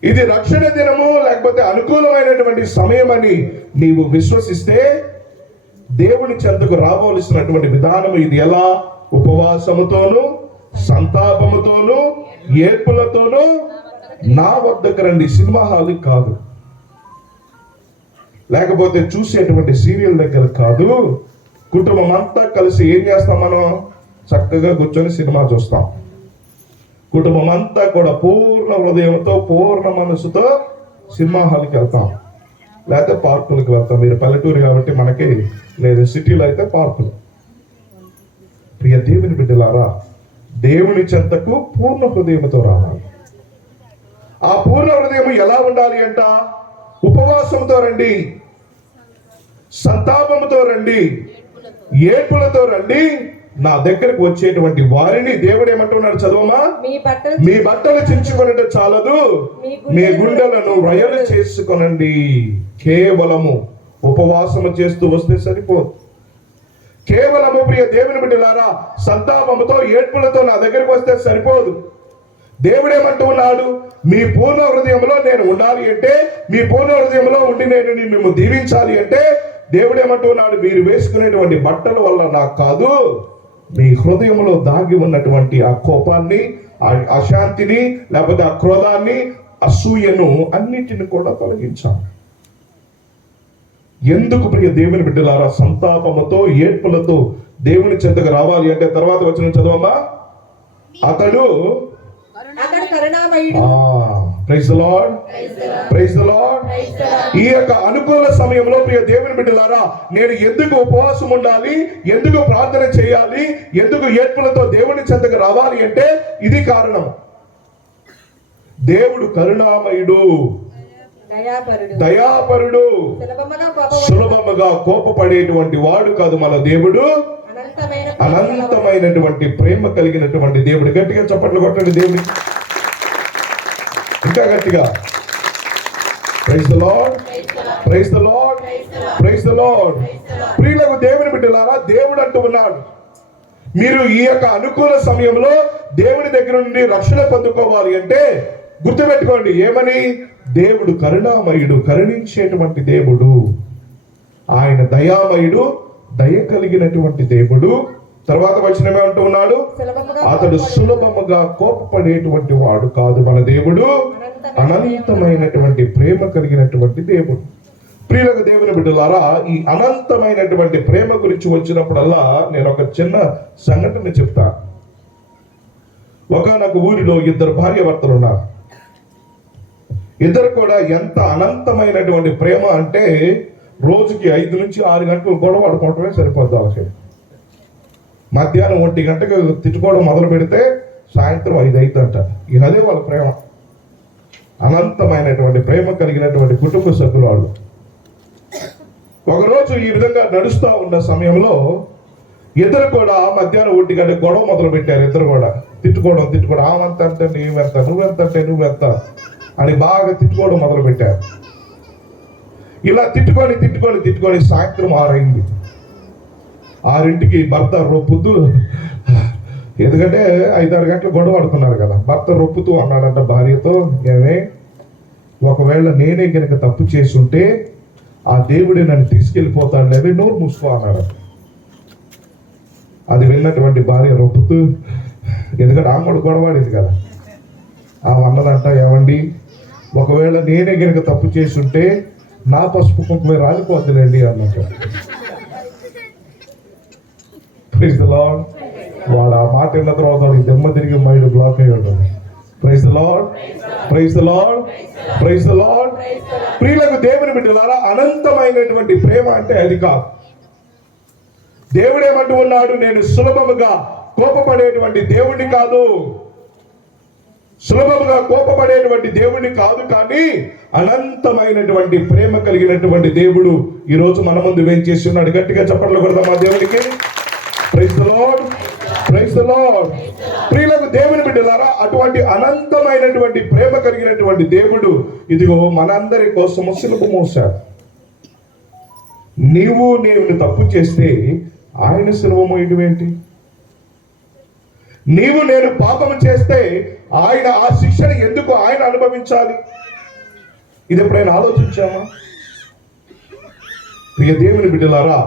ఇది రక్షణ దినము లేకపోతే అనుకూలమైనటువంటి సమయం అని నీవు విశ్వసిస్తే దేవుని చెంతకు రావలసినటువంటి విధానం ఇది. ఎలా? ఉపవాసముతోను, సంతాపముతోను, ఏర్పులతోను నా వద్దకు రండి. సినిమా హాల్ కాదు, లేకపోతే చూసేటువంటి సీరియల్ దగ్గర కాదు. కుటుంబం అంతా కలిసి ఏం చేస్తాం? మనం చక్కగా కూర్చొని సినిమా చూస్తాం. కుటుంబం అంతా కూడా పూర్ణ హృదయంతో, పూర్ణ మనసుతో సినిమా హాల్కి వెళ్తాం, లేకపోతే పార్కులకు వెళ్తాం. మీరు పల్లెటూరు కాబట్టి మనకి లేదు, సిటీలో అయితే పార్కులు. ప్రియ దేవుని బిడ్డలారా, దేవుని చెంతకు పూర్ణ హృదయంతో రావాలి. ఆ పూర్ణ హృదయం ఎలా ఉండాలి అంట? ఉపవాసంతో రండి, సంతాపంతో రండి, ఏడ్పులతో రండి. నా దగ్గరకు వచ్చేటువంటి వారిని దేవుడు ఏమంటున్నాడు? చదవమా. మీ బట్టలు చించుకొనట చాలదు, మీ గుండెలను రయలు చేసుకొనండి. కేవలము ఉపవాసము చేస్తూ వస్తే సరిపోదు. కేవలము ప్రియ దేవుని బిడ్డలారా సంతాపముతో, ఏడ్పులతో నా దగ్గరకు వస్తే సరిపోదు. దేవుడు ఏమంటూ ఉన్నాడు? మీ పూర్ణ హృదయంలో నేను ఉండాలి అంటే, మీ పూర్ణ హృదయంలో ఉండి నేను మిమ్మల్ని దీవించాలి అంటే దేవుడు ఏమంటూ ఉన్నాడు? మీరు వేసుకునేటువంటి బట్టల వల్ల నాకు కాదు, మీ హృదయంలో దాగి ఉన్నటువంటి ఆ కోపాన్ని, ఆ అశాంతిని, లేకపోతే ఆ క్రోధాన్ని, అసూయను అన్నిటిని కూడా తొలగించాలి. ఎందుకు ప్రియ దేవుని బిడ్డలారా సంతాపముతో, ఏడ్పులతో దేవుని చెంతకు రావాలి అంటే తర్వాత వచనం చదవమ్మా. అతడు కరుణామయుడు. Praise the lord, praise the Lord. ఈ యొక్క అనుకూల సమయంలో ప్రియ దేవుని బిడ్డలారా నేను ఎందుకు ఉపవాసం ఉండాలి, ఎందుకు ప్రార్థన చేయాలి, ఎందుకు ఏడ్పులతో దేవుని చెంతకు రావాలి అంటే ఇది కారణం. దేవుడు కరుణామయుడు, దయాపరుడు. సులభముగా కోపపడేటువంటి వాడు కాదు మన దేవుడు. అనంతమైనటువంటి ప్రేమ కలిగినటువంటి దేవుడు. గట్టిగా చప్పట్లు కొట్టండి దేవుడి, ఇంకా గట్టిగా. Praise the lord, praise the lord, praise the lord. ప్రియులకు దేవుని బిడ్డలారా దేవుడు అంటూ ఉన్నాడు, మీరు ఈ యొక్క అనుకూల సమయంలో దేవుని దగ్గర నుండి రక్షణ పొందుకోవాలి అంటే గుర్తుపెట్టుకోండి ఏమని? దేవుడు కరుణామయుడు, కరుణించేటువంటి దేవుడు. ఆయన దయామయుడు, దయ కలిగినటువంటి దేవుడు. తర్వాత వచనం ఏమంటూ ఉన్నాడు? అతడు సులభముగా కోపపడేటువంటి వాడు కాదు మన దేవుడు. అనంతమైనటువంటి ప్రేమ కలిగినటువంటి దేవుడు. ప్రియులకు దేవుని బిడ్డలారా ఈ అనంతమైనటువంటి ప్రేమ గురించి వచ్చినప్పుడల్లా నేను ఒక చిన్న సంఘటన చెప్తాను. ఒకనొక ఊరిలో 2 భార్యాభర్తలు ఉన్నారు. ఇద్దరు కూడా ఎంత అనంతమైనటువంటి ప్రేమ అంటే రోజుకి 5 నుంచి 6 గంటలు గొడవ ఆడుకోవటమే సరిపోద్ది. అవసరం మధ్యాహ్నం 1 గంటకు తిట్టుకోవడం మొదలు పెడితే సాయంత్రం 5 అవుతుందంట. అదే వాళ్ళ ప్రేమ. అనంతమైనటువంటి ప్రేమ కలిగినటువంటి కుటుంబ సభ్యులు వాళ్ళు. ఒకరోజు ఈ విధంగా నడుస్తూ ఉన్న సమయంలో ఇద్దరు కూడా మధ్యాహ్నం 1 గంటకు గొడవ మొదలు పెట్టారు. ఇద్దరు కూడా తిట్టుకోవడం ఆమెంత అంటే నువ్వెంత, నువ్వెంత అంటే నువ్వెంత అని బాగా తిట్టుకోవడం మొదలు పెట్టారు. ఇలా తిట్టుకొని సాయంత్రం 6 అయింది. 6ంటికి భర్త రొప్పుతూ, ఎందుకంటే 5-6 గంటలు గొడవ ఆడుకున్నారు కదా, భర్త రొప్పుతూ అన్నాడంట భార్యతో, ఏమే ఒకవేళ నేనే కనుక తప్పు చేసి ఉంటే ఆ దేవుడే నన్ను తీసుకెళ్ళిపోతాడు లేవే, నోరు మూసుకో అన్నాడు. అది విన్నటువంటి భార్య రొప్పుతూ, ఎందుకంటే ఆమె కూడా గొడవాడేది కదా, ఆమె అన్నదంట, ఏమండి ఒకవేళ నేనే కనుక తప్పు చేసి ఉంటే నా పసుపు కుంకుమే రాలిపోతుందండి అన్నట్టు. Praise the Lord. వాడు ఆ మాట విన్న తర్వాత వాడికి దెమ్మ తిరిగి మైండ్ బ్లాక్ అయి ఉంటుంది. Praise the lord, praise the lord, praise the lord. ప్రియులకు దేవుని బిడ్డలారా, అనంతమైనటువంటి ప్రేమ అంటే అది కాదు. దేవుడేమంటూ ఉన్నాడు, నేను సులభముగా కోపపడేటువంటి దేవుడిని కాదు, సులభముగా కోపపడేటువంటి దేవుడిని కాదు, కానీ అనంతమైనటువంటి ప్రేమ కలిగినటువంటి దేవుడు ఈరోజు మన ముందు వేంచేసి ఉన్నాడు. గట్టిగా చప్పట్లు కొడదాం ఆ దేవుడికి. Praise the lord, praise the lord. ప్రియులకు దేవుని బిడ్డలారా, అటువంటి అనంతమైనటువంటి ప్రేమ కలిగినటువంటి దేవుడు ఇదిగో మనందరి కోసం సిలువ మోసాడు. నీవు నేను తప్పు చేస్తే ఆయన సిలువ మోయడం ఏంటి? నీవు నేను పాపము చేస్తే ఆయన ఆ శిక్షను ఎందుకు ఆయన అనుభవించాలి? ఇది ఎప్పుడైనా ఆలోచించామా? ప్రియ దేవుని బిడ్డలారా,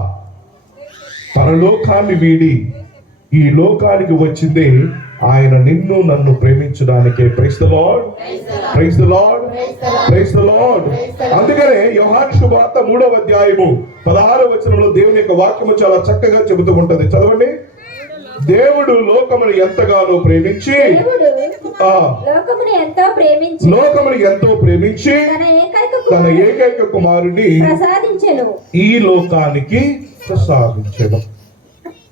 పరలోకాన్ని వీడి ఈ లోకానికి వచ్చిందే ఆయన నిన్ను నన్ను ప్రేమించడానికే. Praise the lord, praise the lord, praise the lord. అందుకనే యోహాను సువార్త 3వ అధ్యాయము 16వ వచనంలో దేవుని యొక్క వాక్యము చాలా చక్కగా చెబుతూ ఉంటది. చదవండి. దేవుడు లోకమును ఎంతగానో ప్రేమించి, లోకమును ఎంతో ప్రేమించి తన ఏకైక కుమారుని ఈ లోకానికి ప్రసాదించెను.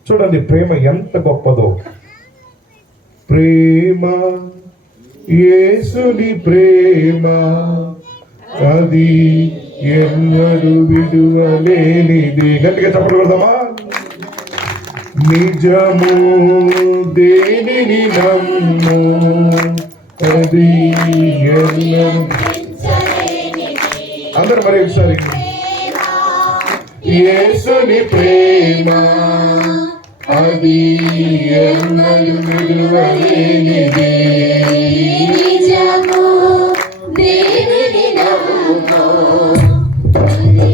చూడండి ప్రేమ ఎంత గొప్పదో. ప్రేమ, యేసుని ప్రేమ, అది ఎన్నడూ విడువలేనిది. గట్టిగా చెప్పండి కొడదామా? నిజము దేనిని నమ్ము, అది అందరు మరి ఒకసారి. యేసుని ప్రేమ, అది ఎన్నడూ విడువలేనిది. నిజము దేనిని నమ్ము, అది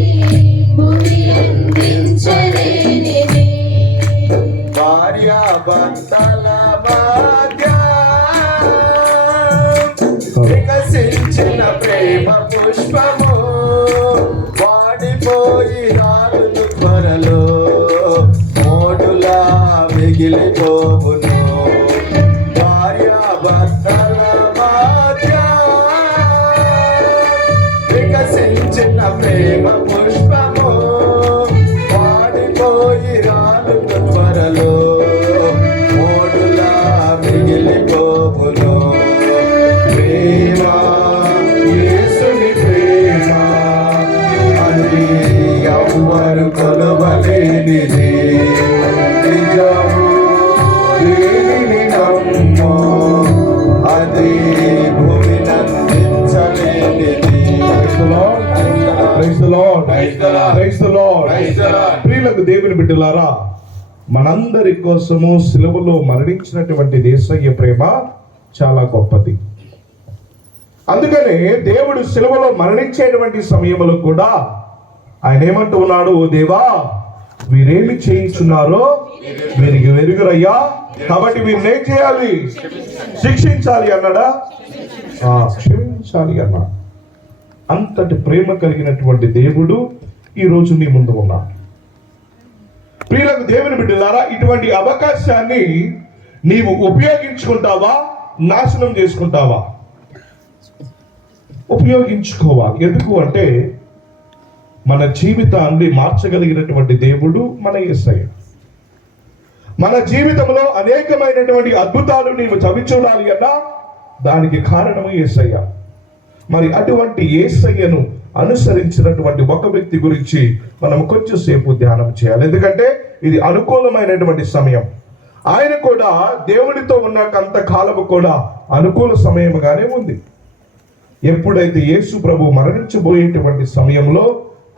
భూమి అందించలేనిది. భార్యాభర్తల మధ్య వికసించిన ప్రేమ పుష్పము వాడిపోయి రాలును త్వరలో, మోడులా మిగిలిపోవును. భార్యాభర్తల మధ్య వికసించిన ప్రేమ పుష్పము వాడిపోయి రాలును త్వరలో, మోడులా మిగిలిపోవును. ప్రేమ, యేసుని ప్రేమ, అది ఎవ్వరు కొలవలేనిది. నిజము దేనిని నమ్ము, అది భూమి నందించలేనిది. Praise the lord, praise the lord. ప్రియులకు దేవుని బిడ్డలారా, మనందరి కోసము సిలువలో మరణించినటువంటి యేసయ్య ప్రేమ చాలా గొప్పది. అందుకనే దేవుడు సిలువలో మరణించేటువంటి సమయంలో కూడా ఆయన ఏమంటూ ఉన్నాడు, ఓ దేవా, వీరేమి చేయించున్నారో వీరికి వెరుగురయ్యా, కాబట్టి వీరిని ఏం చేయాలి? శిక్షించాలి అన్నాడా? క్షమించాలి అన్నా. అంతటి ప్రేమ కలిగినటువంటి దేవుడు ఈరోజు నీ ముందు ఉన్నాడు. ప్రియులకు దేవుని బిడ్డలారా, ఇటువంటి అవకాశాన్ని నీవు ఉపయోగించుకుంటావా, నాశనం చేసుకుంటావా? ఉపయోగించుకోవాలి. ఎందుకు అంటే మన జీవితాన్ని మార్చగలిగినటువంటి దేవుడు మన యేసయ్య. మన జీవితంలో అనేకమైనటువంటి అద్భుతాలు నీవు చవి చూడాలి అన్నా దానికి కారణము యేసయ్య. మరి అటువంటి యేసయ్యను అనుసరించినటువంటి ఒక వ్యక్తి గురించి మనం కొంచెం సేపు ధ్యానం చేయాలి. ఎందుకంటే ఇది అనుకూలమైనటువంటి సమయం. ఆయన కూడా దేవుడితో ఉన్న కొంతకాలము కూడా అనుకూల సమయముగానే ఉంది. ఎప్పుడైతే యేసు ప్రభు మరణించబోయేటువంటి సమయంలో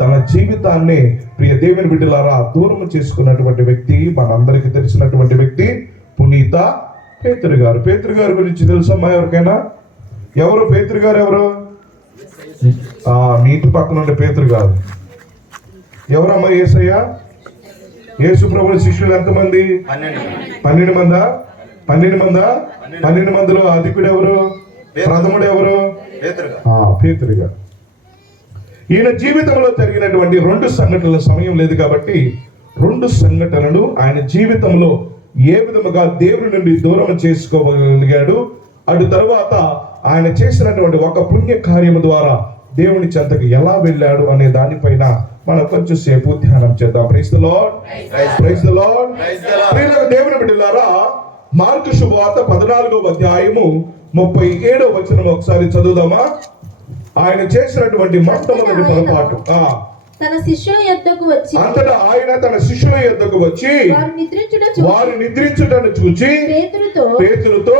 తన జీవితాన్ని ప్రియ దేవుని బిడ్డలారా దూరం చేసుకున్నటువంటి వ్యక్తి, మనందరికీ తెలిసినటువంటి వ్యక్తి పునీత పేతురు గారు. పేతురు గారి గురించి తెలుసమ్మా ఎవరికైనా? ఎవరు పేతురు గారు? ఎవరు? మీ ఇంటి పక్కన ఉండే పేతురు కాదు. ఎవరమ్మా యేసయ్య? యేసు ప్రభుని శిష్యులు ఎంతమంది? 12 మందా? 12 మందిలో అధికుడు ఎవరు? ప్రథముడు ఎవరు? పేతురుగా. ఈయన జీవితంలో జరిగినటువంటి 2 సంఘటనల సమయం లేదు కాబట్టి 2 సంఘటనలు ఆయన జీవితంలో ఏ విధముగా దేవుని నుండి దూరం చేసుకోగలిగాడు, అటు తరువాత ఆయన చేసినటువంటి ఒక పుణ్య కార్యము ద్వారా దేవుని చెంతకు ఎలా వెళ్ళాడు అనే దానిపైన మనం కొంచెం సేపు ధ్యానం చేద్దాం. Praise the lord, praise the lord. ప్రియులకు దేవుని బిడ్డలారా, మార్కు శుభవార్త 14వ అధ్యాయము 37వ వచనం ఒకసారి చదువుదామా? ఆయన చేసినటువంటి మొట్టమొదటి పొరపాటు. తన శిష్యుల యొద్దకు వచ్చి అంతటా ఆయన తన శిష్యుల యొద్దకు వచ్చి వారు నిద్రించుటను చూచి పేతురుతో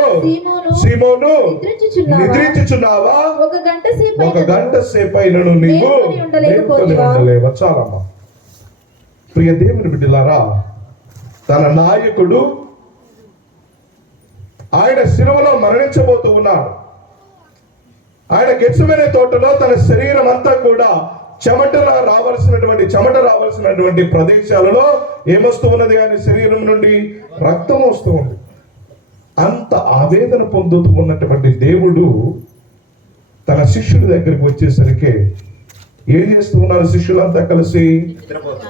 సీమోను నిద్రించుచున్నావా? ఒక గంట సేపు అయినను నీవు ఉండలేవా? చాలమ్మా. ప్రియ దేవుని బిడ్డలారా, తన నాయకుడు ఆయన శిలువలో మరణించబోతూ ఉన్నాడు. ఆయన గెత్సెమనే తోటలో తన శరీరం అంతా కూడా చెమట రావాల్సినటువంటి ప్రదేశాలలో ఏమొస్తూ ఉన్నది? ఆయన శరీరం నుండి రక్తం వస్తూ ఉంది. అంత ఆవేదన పొందుతూ ఉన్నటువంటి దేవుడు తన శిష్యుల దగ్గరికి వచ్చేసరికి ఏం చేస్తూ ఉన్నారు? శిష్యులంతా కలిసి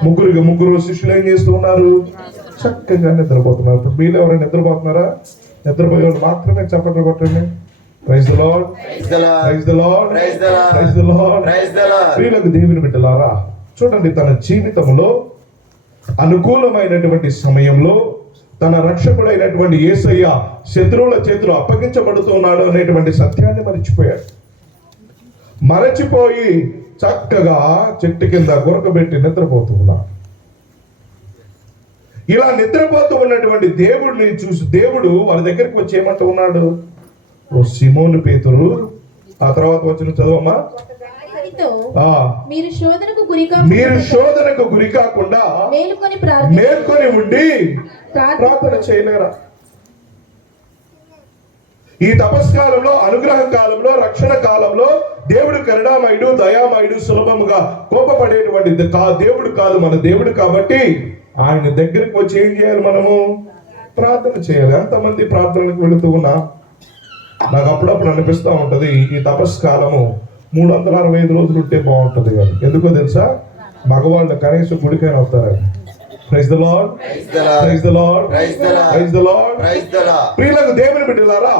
ముగ్గురు శిష్యులు ఏం చేస్తూ ఉన్నారు? చక్కగా నిద్రపోతున్నారు. ఇప్పుడు మీరు ఎవరైనా నిద్రపోతున్నారా? నిద్రపోయేవాళ్ళు మాత్రమే చప్పట్లు కొట్టండి. Praise the lord, praise the lord, praise the lord. ప్రియులకు దేవుని బిడ్డలారా, చూడండి, తన జీవితంలో అనుకూలమైనటువంటి సమయంలో తన రక్షకుడైనటువంటి యేసయ్య శత్రువుల చేతిలో అప్పగించబడుతున్నాడు అనేటువంటి సత్యాన్ని మరచిపోయి చక్కగా చెట్టు కింద గురకబెట్టి నిద్రపోతూ ఉన్నాడు. ఇలా నిద్రపోతూ ఉన్నటువంటి దేవుడిని చూసి దేవుడు వాళ్ళ దగ్గరికి వచ్చి ఏమంటూ ఉన్నాడు? ఓ సీమోను పేతురు, ఆ తర్వాత వచ్చిన చదవమ్మా. మీరు శోధనకు గురి కాకుండా మేల్కొని ఉండి ప్రార్థన చేయలేరా? ఈ తపస్కాలంలో, అనుగ్రహ కాలంలో, రక్షణ కాలంలో దేవుడు కరుణామయుడు, దయామయుడు, సులభముగా కోపపడేటువంటి దేవుడు కాదు మన దేవుడు. కాబట్టి ఆయన దగ్గరికి వచ్చి ఏం చేయాలి? మనము ప్రార్థన చేయాలి. ఎంతమంది ప్రార్థనలకు వెళుతూ ఉన్నా నాకు అప్పుడప్పుడు అనిపిస్తూ ఉంటది, ఈ తపస్కాలము 365 రోజులు ఉంటే బాగుంటది కదా. ఎందుకో తెలుసా? మగవాళ్ళు కనీసం గుడికైనా అవుతారని. Praise the lord, praise the lord, praise the lord. ప్రియులకు దేవుని బిడ్డలారా,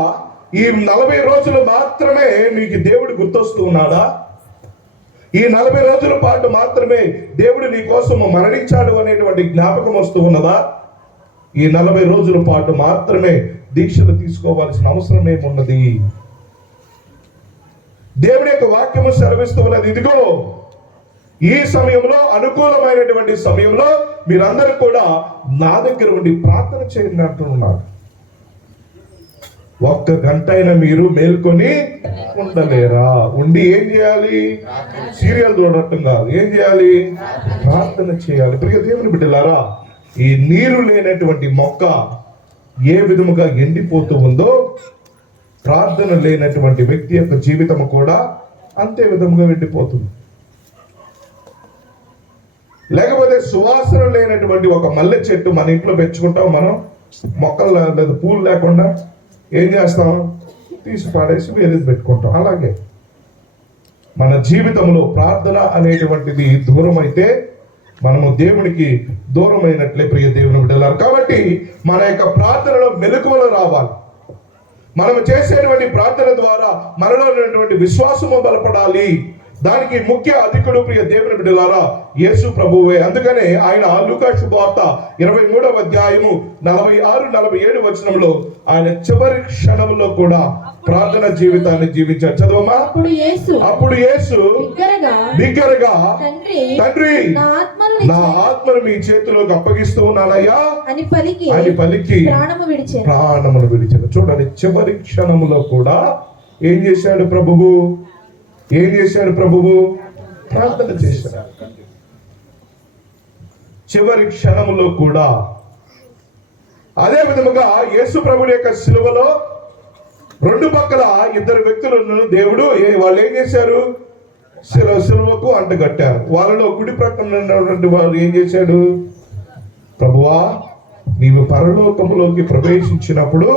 ఈ 40 రోజులు మాత్రమే నీకు దేవుడు గుర్తొస్తూ ఉన్నాడా? ఈ 40 రోజుల పాటు మాత్రమే దేవుడు నీ కోసం మరణించాడు అనేటువంటి జ్ఞాపకం వస్తూ ఉన్నదా? ఈ 40 రోజుల పాటు మాత్రమే దీక్షలు తీసుకోవాల్సిన అవసరం ఏమున్నది? దేవుడి యొక్క వాక్యము సెలవిస్తూ ఉన్నది, ఇదిగో ఈ సమయంలో, అనుకూలమైనటువంటి సమయంలో మీరందరూ కూడా నా దగ్గర ఉండి ప్రార్థన చేయండి అంటున్నారు. 1 గంట అయినా మీరు మేల్కొని ఉండలేరా? ఉండి ఏం చేయాలి? సీరియల్ చూడటం కాదు, ఏం చేయాలి? ప్రార్థన చేయాలి. ప్రియ దేవుని బిడ్డలారా, ఈ నీరు లేనటువంటి మొక్క ఏ విధముగా ఎండిపోతూ ఉందో, ప్రార్థన లేనటువంటి వ్యక్తి యొక్క జీవితం కూడా అంతే విధముగా ఎండిపోతుంది. లేకపోతే సువాసన లేనటువంటి ఒక మల్లె చెట్టు మన ఇంట్లో పెంచుకుంటాం, మనం మొక్కలు లేదా పూలు లేకుండా ఏం చేస్తాం? తీసి పాడేసి వేరేది పెట్టుకుంటాం. అలాగే మన జీవితంలో ప్రార్థన అనేటువంటిది దూరం అయితే మనము దేవునికి దూరమైనట్లే ప్రియ దేవుని బిడ్డలారు. కాబట్టి మన యొక్క ప్రార్థనలో మెలకువలు రావాలి. మనము చేసేటువంటి ప్రార్థన ద్వారా మనలో ఉన్నటువంటి విశ్వాసము బలపడాలి. దానికి ముఖ్య అధికుడు ప్రియ దేవుని బిడ్డలారా యేసు ప్రభువే. అందుకనే ఆయన లూకా శుభవార్త 23వ అధ్యాయము 46-47 వచనంలో ఆయన చివరి క్షణంలో కూడా ప్రార్థన జీవితాన్ని జీవించారు. చదవమా. అప్పుడు యేసు బిగ్గరగా తండ్రి, నా ఆత్మను మీ చేతిలోకి అప్పగిస్తూ ఉన్నానయ్యా అని పలికి ప్రాణమును విడిచాడు. చూడండి, చివరి క్షణంలో కూడా ఏం చేశాడు ప్రభువు? ప్రార్థన చేశాడు. చివరి క్షణంలో కూడా అదే విధముగా యేసు ప్రభుని యొక్క శిలువలో 2 పక్కల 2 వ్యక్తులను దేవుడు వాళ్ళు ఏం చేశారు? సిలువకు అంటగట్టారు. వాళ్ళలో కుడి ప్రక్కన ఉన్నటువంటి వారు ఏం చేశాడు? ప్రభువా, నీవు పరలోకములోకి ప్రవేశించినప్పుడు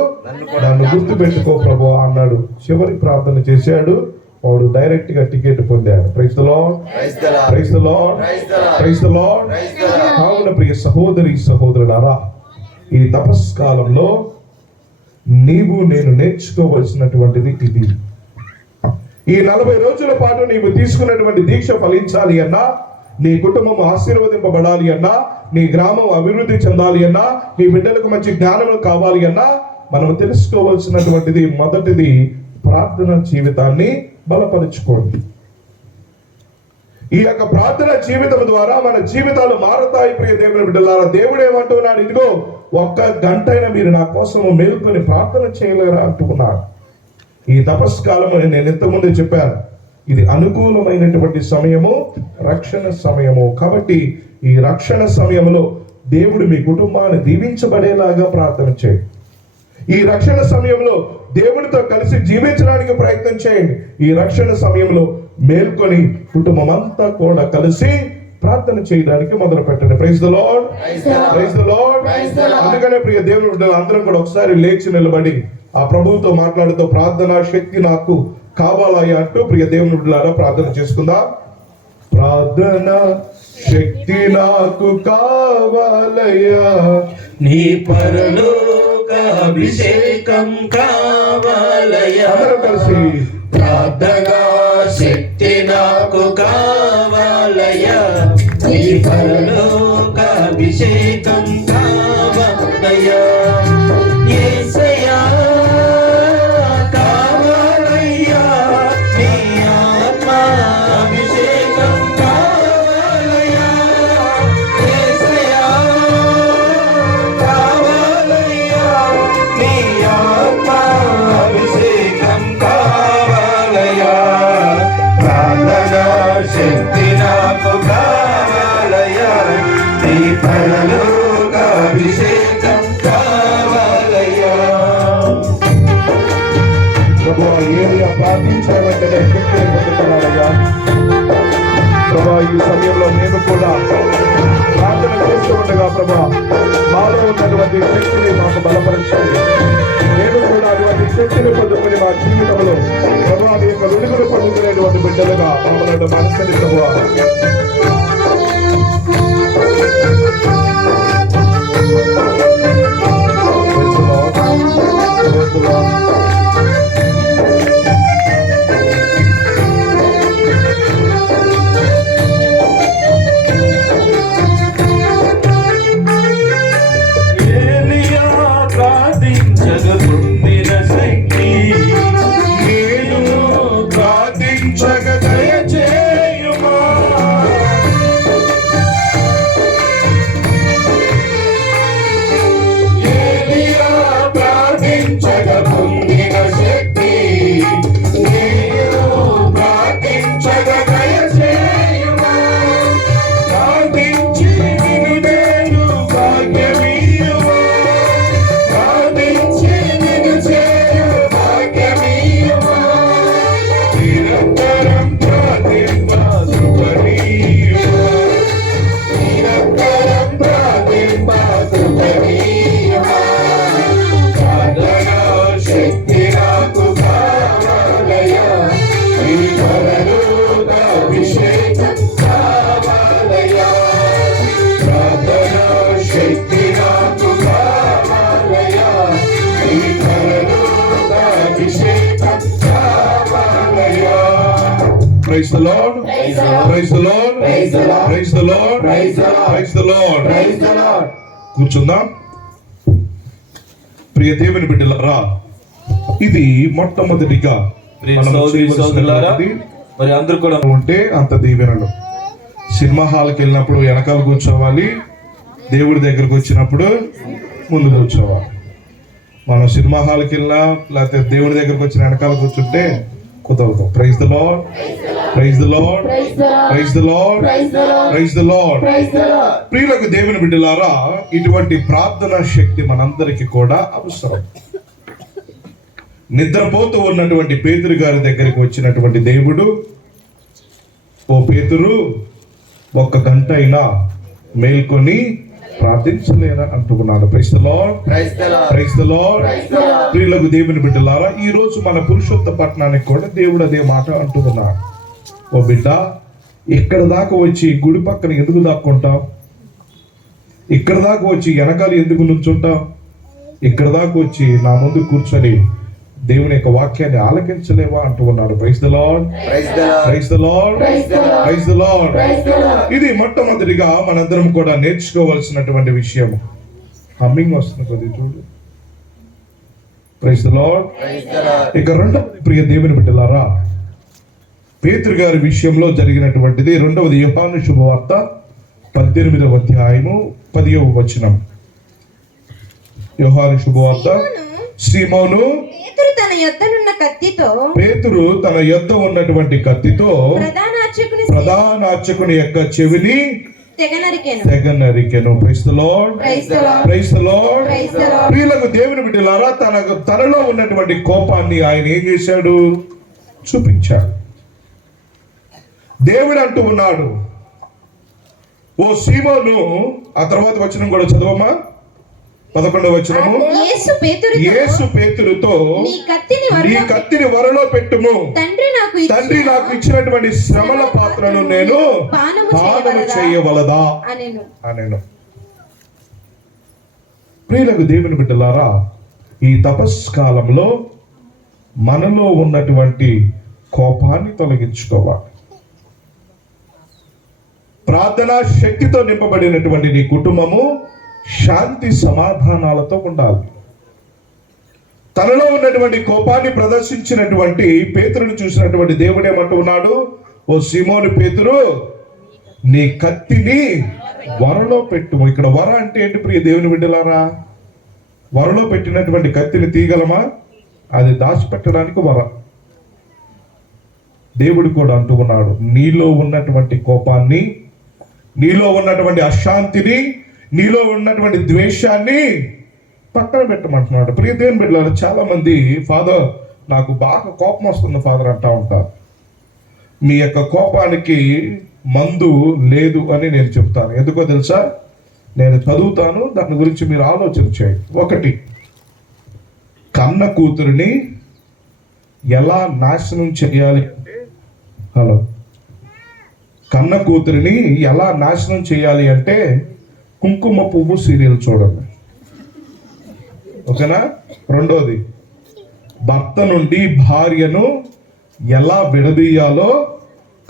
నన్ను గుర్తు పెట్టుకో ప్రభువా అన్నాడు. చివరి ప్రార్థన చేశాడు. వాడు డైరెక్ట్ గా టికెట్ పొందాడు. Praise the lord, praise the lord, praise the Lord. కావున ప్రియ సహోదరి సహోదరులారా, ఈ తపస్కాలంలో నీవు నేను నేర్చుకోవలసినటువంటిది ఇది. ఈ 40 రోజుల పాటు నీవు తీసుకున్నటువంటి దీక్ష ఫలించాలి అన్నా, నీ కుటుంబం ఆశీర్వదింపబడాలి అన్నా, నీ గ్రామం అభివృద్ధి చెందాలి అన్నా, నీ బిడ్డలకు మంచి జ్ఞానం కావాలి అన్నా, మనం తెలుసుకోవాల్సినటువంటిది మొదటిది ప్రార్థన జీవితాన్ని బలపరుచుకోండి. ఈ యొక్క ప్రార్థన జీవితం ద్వారా మన జీవితాలు మారుతాయి. ప్రియ దేవుని బిడ్డలారా, దేవుడు ఏమంటున్నాడు? ఇదిగో 1 గంట అయినా మీరు నా కోసము మేల్కొని ప్రార్థన చేయలేరా అంటున్నాడు. ఈ తపస్కాలము నేను ఇంతకుముందే చెప్పాను, ఇది అనుకూలమైనటువంటి సమయము, రక్షణ సమయము. కాబట్టి ఈ రక్షణ సమయంలో దేవుడు మీ కుటుంబాన్ని దీవించబడేలాగా ప్రార్థన చేయండి. ఈ రక్షణ సమయంలో దేవుడితో కలిసి జీవించడానికి ప్రయత్నం చేయండి. ఈ రక్షణ సమయంలో మేల్కొని కుటుంబం అంతా కూడా కలిసి ప్రార్థన చేయడానికి మొదలు పెట్టండి. Praise the lord, praise the lord. అందుకనే ప్రియ దేవుని బిడ్డలు అందరం కూడా ఒకసారి లేచి నిలబడి ఆ ప్రభువుతో మాట్లాడుతూ ప్రార్థనా శక్తి నాకు కావాలయ్యా అంటూ ప్రియ దేవుని బిడ్డలారా ప్రార్థన చేసుకుందాం. ప్రార్థన శక్తి నాకు కావాలయ్యా, నీ పరలోక అభిషేకం కావాలయ్యా. అందరం కలిసి ప్రార్థనా శక్తి నాకు కావాలయ్యా, నీ పరలోక అభిషేకం కావాలయ్యా. యేసయ్యా కావాలయ్యా, నీ ఆత్మ అభిషేకం కావాలయ్యా. యేసయ్యా కావాలయ్యా, నీ ఆత్మ అభిషేకం కావాలయ్యా. ప్రార్థనా శక్తి నాకు కావాలయ్యా, నీ పరలోక అభిషేకం కావాలయ్యా. ప్రభా, ఏరియా ప్రార్థించిన వెంటనే శక్తిని పొందుతున్నాడయ్యా. ప్రభా, ఈ సమయంలో మేము కూడా ప్రార్థన చేస్తూ ఉండగా ప్రభా, మాలో ఉన్నటువంటి శక్తిని మాకు బలపరచండి. మేము కూడా అటువంటి శక్తిని పొందుకుని మా జీవితంలో ప్రభా నీ యొక్క వెలుగును పొందుకునేటువంటి బిడ్డలుగా మమ్మల్ని మనసుని ప్రభా. Praise the Lord. Praise the Lord. ఏలియా ప్రార్థించగ పొందిన శక్తి నేను ప్రార్థించగ దయచేయుమా. ఏలియా ప్రార్థించగ పొందిన శక్తి నేను ప్రార్థించగ దయచేయుమా. ప్రార్థించి నిన్ను నేను భాగ్యమీయుమా. ప్రార్థించి నిన్ను చేయు భాగ్యమీయుమా. నిరంతరం ప్రార్థింప కృపనీయుమా. నిరంతరం ప్రార్థింప కృపనీయుమా. ప్రార్థనా శక్తి నాకు కావాలయ్యా, నీ పరలోక అభిషేకం కావాలయ్యా. ప్రార్థనా శక్తి నాకు కావాలయ్యా, నీ పరలోక అభిషేకం కావాలయ్యా. Praise the Lord. Praise the Lord. Praise the Lord. Praise the Lord. Praise the Lord. Praise the Lord. Praise the Lord. కూర్చుందాం. ప్రియ దేవుని బిడ్డలారా, ఇది మొట్టమొదటిగా ప్రియ మనం సోదరి సోదరులారా, చేయవలసినది. మరి అందరూ కూడా ఉంటే అంత దీవెనలు. సినిమా హాల్కి వెళ్ళినప్పుడు వెనకాల కూర్చోవాలి, దేవుడి దగ్గరకు వచ్చినప్పుడు ముందు కూర్చోవాలి. మనం సినిమా హాల్కి వెళ్ళినా లేకపోతే దేవుడి దగ్గరకు వచ్చిన వెనకాల కూర్చుంటే కుదరదు. Praise the Lord, praise the Lord, praise the Lord, praise the Lord. ప్రియులకు దేవుని బిడ్డలారా, ఇటువంటి ప్రార్థనా శక్తి మనందరికీ కూడా అవసరం. నిద్రపోతూ ఉన్నటువంటి పేతురు గారి దగ్గరికి వచ్చినటువంటి దేవుడు ఓ పేతురు, 1 గంట అయినా మేల్కొని ప్రార్థించలేరా అంటున్నాడు. Praise the lord, praise the lord, praise the lord. Praise the lord. ప్రియులకు దేవుని బిడ్డలారా, ఈ రోజు మన పురుషోత్త పట్టణానికి కూడా దేవుడు అదే మాట అంటున్నాడు. ఓ బిడ్డ, ఇక్కడ దాకా వచ్చి గుడి పక్కన ఎందుకు దాక్కుంటావు? ఇక్కడ దాకా వచ్చి వెనకాల ఎందుకు నుంచుంటావు? ఇక్కడ దాకా వచ్చి నా ముందు కూర్చొని దేవుని యొక్క వాక్యాన్ని ఆలకించలేవా అంటున్నాడు. Praise the lord, praise the lord, praise the lord, praise the lord, praise the lord. Praise the Lord. ఇది మొట్టమొదటిగా మనందరం కూడా నేర్చుకోవాల్సినటువంటి విషయం. హమ్మింగ్ వస్తుంది కొద్ది చూడు. Praise the lord. Praise the Lord. ఇక రెండవది ప్రియ దేవుని బిడ్డలారా, పేతురు గారి విషయంలో జరిగినటువంటిది. రెండవది యోహాను శుభవార్త 18వ అధ్యాయము 10వ వచనం. యోహాను శుభవార్త. సీమోను, పేతురు తన యొద్దనున్న కత్తితో పేతురు తన యొద్ద ఉన్నటువంటి కత్తితో ప్రధాన అర్చకుని యొక్క చెవిని తెగ నరికెను. Praise the lord, praise the lord, praise the lord. Praise the lord. ప్రియులకు దేవుని బిడ్డలారా, తనలో ఉన్నటువంటి కోపాన్ని ఆయన ఏం చేశాడు? చూపించాడు. దేవుడు అంటూ ఉన్నాడు, ఓ సీమోను, ఆ తర్వాత వచనం కూడా చదవమ్మా, 11వ వచనము. యేసు పేతురుతో, నీ కత్తిని వరలో పెట్టుము, తండ్రి నాకు ఇచ్చినటువంటి శ్రమల పాత్రను నేను పానము చేయవలదా అనెను. ప్రియులకు దేవుని బిడ్డలారా, ఈ తపస్కాలంలో మనలో ఉన్నటువంటి కోపాన్ని తొలగించుకోవాలి. ప్రార్థనా శక్తితో నింపబడినటువంటి నీ కుటుంబము శాంతి సమాధానాలతో ఉండాలి. తనలో ఉన్నటువంటి కోపాన్ని ప్రదర్శించినటువంటి పేతురును చూసినటువంటి దేవుడు ఏమంటూ ఉన్నాడు? ఓ సీమోను పేతురు, నీ కత్తిని వరలో పెట్టుము. ఇక్కడ వర అంటే ఏంటి ప్రియ దేవుని బిడ్డలారా? వరలో పెట్టినటువంటి కత్తిని తీయగలమా? అది దాచిపెట్టడానికి వర. దేవుడు కూడా అంటూ ఉన్నాడు, నీలో ఉన్నటువంటి కోపాన్ని, నీలో ఉన్నటువంటి అశాంతిని, నీలో ఉన్నటువంటి ద్వేషాన్ని పక్కన పెట్టమంటున్నాడు. ప్రియ దేవుని బిడ్డలారా, చాలా మంది ఫాదర్ నాకు బాగా కోపం వస్తుంది ఫాదర్ అంటా ఉంటారు. మీ యొక్క కోపానికి మందు లేదు అని నేను చెప్తాను. ఎందుకో తెలుసా? నేను చదువుతాను, దాని గురించి మీరు ఆలోచన చేయండి. 1, కన్న కూతురిని ఎలా నాశనం చేయాలి అంటే, హలో, కన్న కూతురిని ఎలా నాశనం చేయాలి అంటే కుంకుమ పువ్వు సీరియల్ చూడండి, ఓకేనా? రెండోది, భర్త నుండి భార్యను ఎలా విడదీయాలో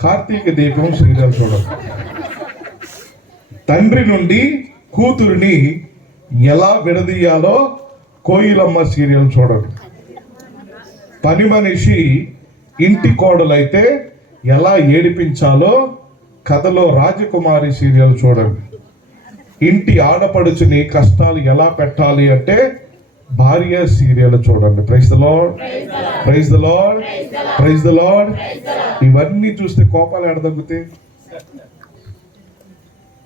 కార్తీక దీపం సీరియల్ చూడండి. తండ్రి నుండి కూతురిని ఎలా విడదీయాలో కోయిలమ్మ సీరియల్ చూడండి. పని మనిషి ఇంటి కోడలైతే ఎలా ఏడిపించాలో కథలో రాజకుమారి సీరియల్ చూడండి. ఇంటి ఆడపడుచుని కష్టాలు ఎలా పెట్టాలి అంటే భార్య సీరియల్ చూడండి. Praise the lord, praise the lord, praise the Lord. ఇవన్నీ చూస్తే కోపాలు ఎడదగ్గుతాయి.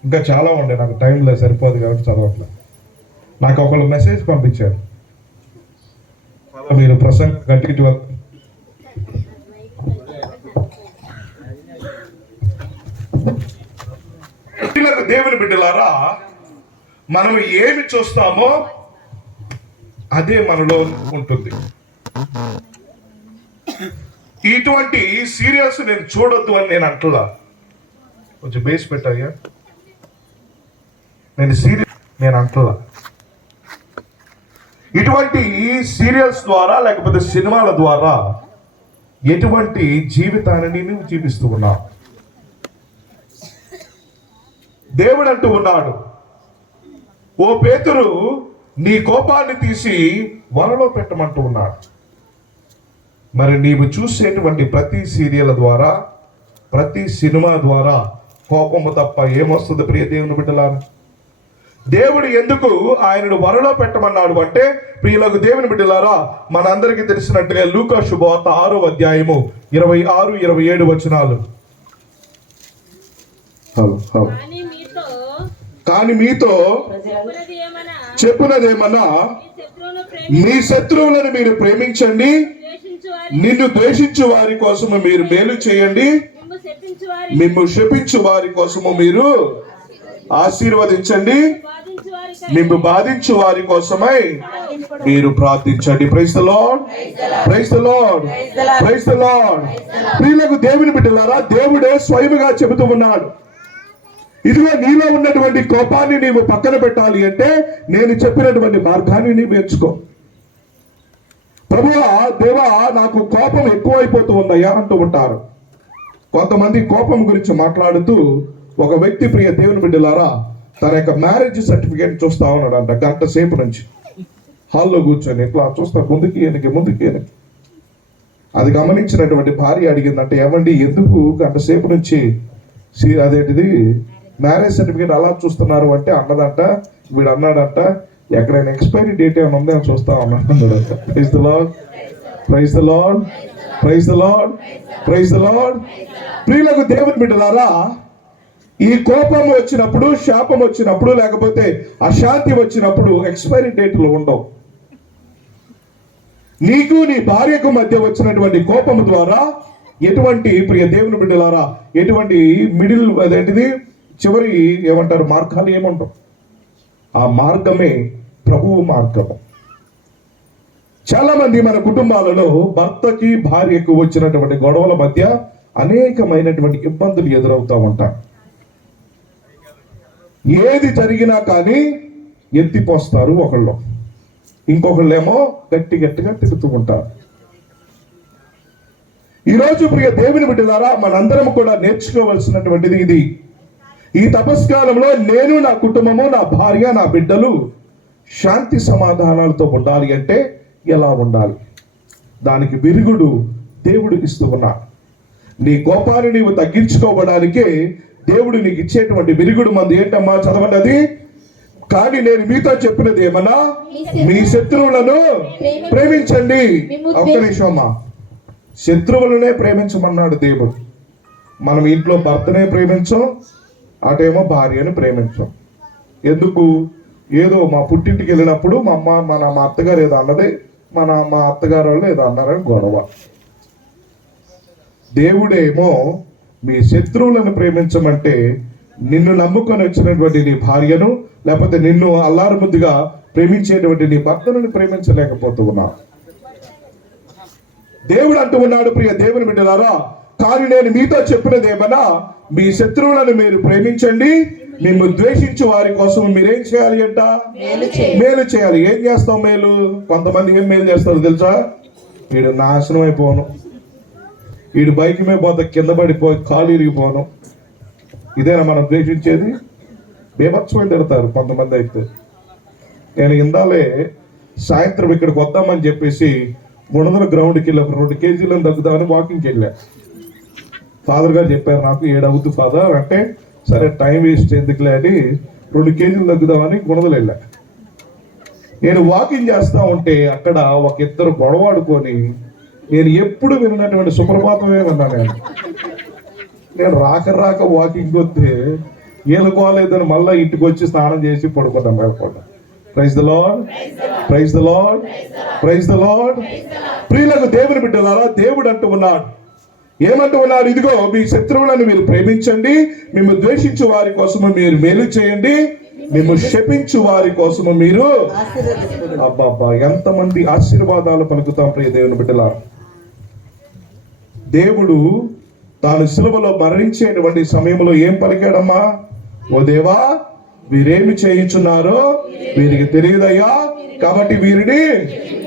ఇంకా చాలా ఉండే, నాకు టైం లేదు, సరిపోదు కాబట్టి చదవట్లేదు. నాకు ఒకళ్ళు మెసేజ్ పంపించారు, మీరు ప్రసంగం గట్టి దేవుని బిడ్డలారా, మనం ఏమి చూస్తామో అదే మనలో ఉంటుంది. ఇటువంటి సీరియల్స్ నేను చూడొద్దు అని నేను అంటున్నా. కొంచెం బేస్ పెట్టాయ్యా, నేను అంటున్నా. ఇటువంటి సీరియల్స్ ద్వారా లేకపోతే సినిమాల ద్వారా ఎటువంటి జీవితాన్ని నువ్వు జీవిస్తూ ఉన్నావు? దేవుడు అంటూ ఉన్నాడు, ఓ పేతురు, నీ కోపాన్ని తీసి వరలో పెట్టమంటూ ఉన్నాడు. మరి నీవు చూసేటువంటి ప్రతి సీరియల్ ద్వారా, ప్రతి సినిమా ద్వారా కోపము తప్ప ఏమొస్తుంది ప్రియ దేవుని బిడ్డలారా? దేవుడు ఎందుకు ఆయనను వరలో పెట్టమన్నాడు అంటే, ప్రియులకు దేవుని బిడ్డలారా, మనందరికీ తెలిసినట్టుగా లూకా శుభవార్త 6వ అధ్యాయము 26, 27 వచనాలు. కానీ మీతో చెప్పినదేమన్నా, మీ శత్రువులను మీరు ప్రేమించండి, నిన్ను ద్వేషించు వారి కోసం మీరు మేలు చేయండి, మిమ్ము శపించు వారి కోసము మీరు ఆశీర్వదించండి, మిమ్ము బాధించు వారి కోసమై మీరు ప్రార్థించండి. Praise the lord, praise the lord, praise the lord. ప్రియులకు దేవుని బిడ్డలారా, దేవుడే స్వయముగా చెబుతూ ఉన్నాడు, ఇదిగో నీలో ఉన్నటువంటి కోపాన్ని నీవు పక్కన పెట్టాలి అంటే నేను చెప్పినటువంటి మార్గాన్ని నీవు ఎంచుకో. ప్రభువా, దేవా, నాకు కోపం ఎక్కువైపోతూ ఉందయ్యా అంటూ ఉంటారు. కొంతమంది కోపం గురించి మాట్లాడుతూ ఒక వ్యక్తి, ప్రియ దేవుని బిడ్డలారా, తన యొక్క మ్యారేజ్ సర్టిఫికేట్ చూస్తా ఉన్నాడంట గంట సేపు నుంచి. హాల్లో కూర్చొని ఇట్లా చూస్తా, ముందుకి వెనక్కి. అది గమనించినటువంటి భార్య అడిగిందంటే, ఏమండి ఎందుకు గంట సేపు నుంచి అదేంటిది మ్యారేజ్ సర్టిఫికేట్ అలా చూస్తున్నారు అంటే, అన్నదంట, వీడు అన్నాడంట, ఎక్కడైనా ఎక్స్పైరీ డేట్ ఏమైనా ఉందని చూస్తా ఉన్నాడంట. Praise the lord, praise the lord, praise the lord, praise the lord. ప్రియులకు దేవుని బిడ్డలారా, ఈ కోపం వచ్చినప్పుడు, శాపం వచ్చినప్పుడు, లేకపోతే అశాంతి వచ్చినప్పుడు ఎక్స్పైరీ డేట్లు ఉండవు. నీకు నీ భార్యకు మధ్య వచ్చినటువంటి కోపం ద్వారా ఎటువంటి, ప్రియ దేవుని బిడ్డలారా, ఎటువంటి మిడిల్ అదేంటిది చివరి ఏమంటారు మార్గాలు ఏముండవు. ఆ మార్గమే ప్రభువు మార్గము. చాలా మంది మన కుటుంబాలలో భర్తకి భార్యకు వచ్చినటువంటి గొడవల మధ్య అనేకమైనటువంటి ఇబ్బందులు ఎదురవుతూ ఉంటాయి. ఏది జరిగినా కానీ ఎత్తిపోస్తారు ఒకళ్ళు, ఇంకొకళ్ళేమో గట్టిగా తిరుగుతూ ఉంటారు. ఈరోజు ప్రియ దేవుని బిడ్డలారా, మనందరం కూడా నేర్చుకోవాల్సినటువంటిది ఇది. ఈ తపస్కాలంలో నేను, నా కుటుంబము, నా భార్య, నా బిడ్డలు శాంతి సమాధానాలతో ఉండాలి అంటే ఎలా ఉండాలి? దానికి విరుగుడు దేవుడు ఇస్తూ ఉన్నాడు. నీ కోపాన్ని నీవు తగ్గించుకోవడానికే దేవుడు నీకు ఇచ్చేటువంటి విరుగుడు మంది ఏంటమ్మా? చదవండి అది. కానీ నేను మీతో చెప్పినది ఏమన్నా, మీ శత్రువులను ప్రేమించండి. ఒక్క నిమిషం అమ్మా, శత్రువులనే ప్రేమించమన్నాడు దేవుడు. మనం ఇంట్లో భర్తనే ప్రేమించం, అటేమో భార్యను ప్రేమించం. ఎందుకు? ఏదో మా పుట్టింటికి వెళ్ళినప్పుడు మా అత్తగారు ఏదో అన్నది, మా అత్తగారు వాళ్ళు ఏదో అన్నారని గొడవ. దేవుడేమో మీ శత్రువులను ప్రేమించమంటే, నిన్ను నమ్ముకొని వచ్చినటువంటి నీ భార్యను, లేకపోతే నిన్ను అల్లారు ముద్దుగా ప్రేమించేటువంటి నీ భర్తను ప్రేమించలేకపోతూ ఉన్నావు. దేవుడు అంటూ ఉన్నాడు, ప్రియ దేవుని బిడ్డలారా, కానీ నేను మీతో చెప్పినది ఏమన్నా, మీ శత్రువులను మీరు ప్రేమించండి, మిమ్ము ద్వేషించు వారి కోసం మీరేం చేయాలి అంట? మేలు చేయాలి. ఏం చేస్తాం మేలు? కొంతమంది ఏం మేలు చేస్తారు తెలుసా? వీడు నాశనం అయిపోను, వీడు బైక్ మీద పోతే కింద పడిపోయి కాలు ఇరిగిపోను. ఇదేనా మనం ద్వేషించేది? బేభత్సమై తిడతారు కొంతమంది. అయితే నేను ఇందాలే సాయంత్రం ఇక్కడికి వద్దామని చెప్పేసి గుణదల గ్రౌండ్కి వెళ్ళి 2 కేజీలను తగ్గుదామని వాకింగ్కి వెళ్ళా. ఫాదర్ గారు చెప్పారు నాకు, 7 అవుతుంది ఫాదర్ అంటే, సరే టైం వేస్ట్ ఎందుకులే అని 2 కేజీలు తగ్గుదామని గుణదలు వెళ్ళా. నేను వాకింగ్ చేస్తా ఉంటే అక్కడ ఒక ఇద్దరు గొడవాడుకొని, నేను ఎప్పుడు విన్నటువంటి సుప్రభాతమే విన్నా. నేను రాక వాకింగ్ వస్తే ఏలుకోలేదని మళ్ళీ ఇంటికి వచ్చి స్నానం చేసి పడుకున్నాం మేల్కొండ. Praise the lord, praise the lord, praise the lord. ప్రియులకు దేవుని బిడ్డలారా, దేవుడు అంటూ ఉన్నాడు, ఏమంటూ ఉన్నాడు? ఇదిగో మీ శత్రువులను మీరు ప్రేమించండి, మిమ్ము ద్వేషించు వారి కోసము మీరు మేలు చేయండి, మిమ్ము శపించు వారి కోసము మీరు. అబ్బా, ఎంతమంది ఆశీర్వాదాలు పలుకుతాం ప్రియ దేవుని బిడ్డలారా. దేవుడు తాను సిలువలో మరణించేటువంటి సమయంలో ఏం పలికాడమ్మా? ఓ దేవా, వీరేమి చేయించున్నారో వీరికి తెలియదయ్యా, కాబట్టి వీరిని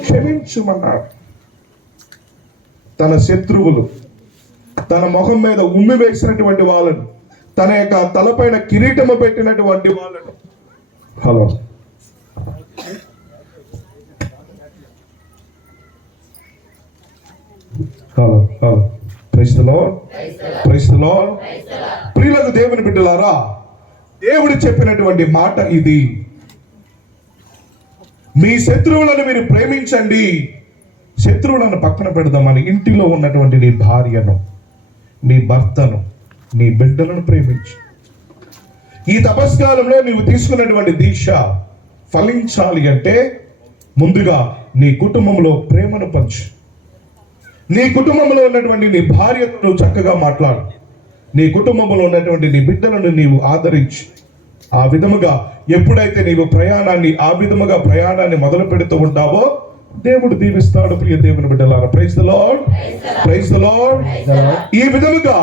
క్షమించుమన్నాడు. తన శత్రువులు, తన ముఖం మీద ఉమ్మి వేసినటువంటి వాళ్ళను, తన యొక్క తలపైన కిరీటము పెట్టినటువంటి వాళ్ళను. Hello, praise the lord, praise the lord. ప్రియులకు దేవుని బిడ్డలారా, దేవుడు చెప్పినటువంటి మాట ఇది. మీ శత్రువులను మీరు ప్రేమించండి. శత్రువులను పక్కన పెడదామని ఇంటిలో ఉన్నటువంటి నీ భార్యను, నీ భర్తను, నీ బిడ్డలను ప్రేమించు. ఈ తపస్కాలంలో నీవు తీసుకున్నటువంటి దీక్ష ఫలించాలి అంటే ముందుగా నీ కుటుంబంలో ప్రేమను పంచు. నీ కుటుంబంలో ఉన్నటువంటి నీ భార్యతో నువ్వు చక్కగా మాట్లాడు. నీ కుటుంబంలో ఉన్నటువంటి నీ బిడ్డలను నీవు ఆదరించి ఆ విధముగా ఎప్పుడైతే నీవు ఆ విధముగా ప్రయాణాన్ని మొదలు పెడుతూ ఉంటావో దేవుడు దీవిస్తాడు. ప్రియ దేవుని బిడ్డలారా, praise the lord, praise the Lord. ఈ విధముగా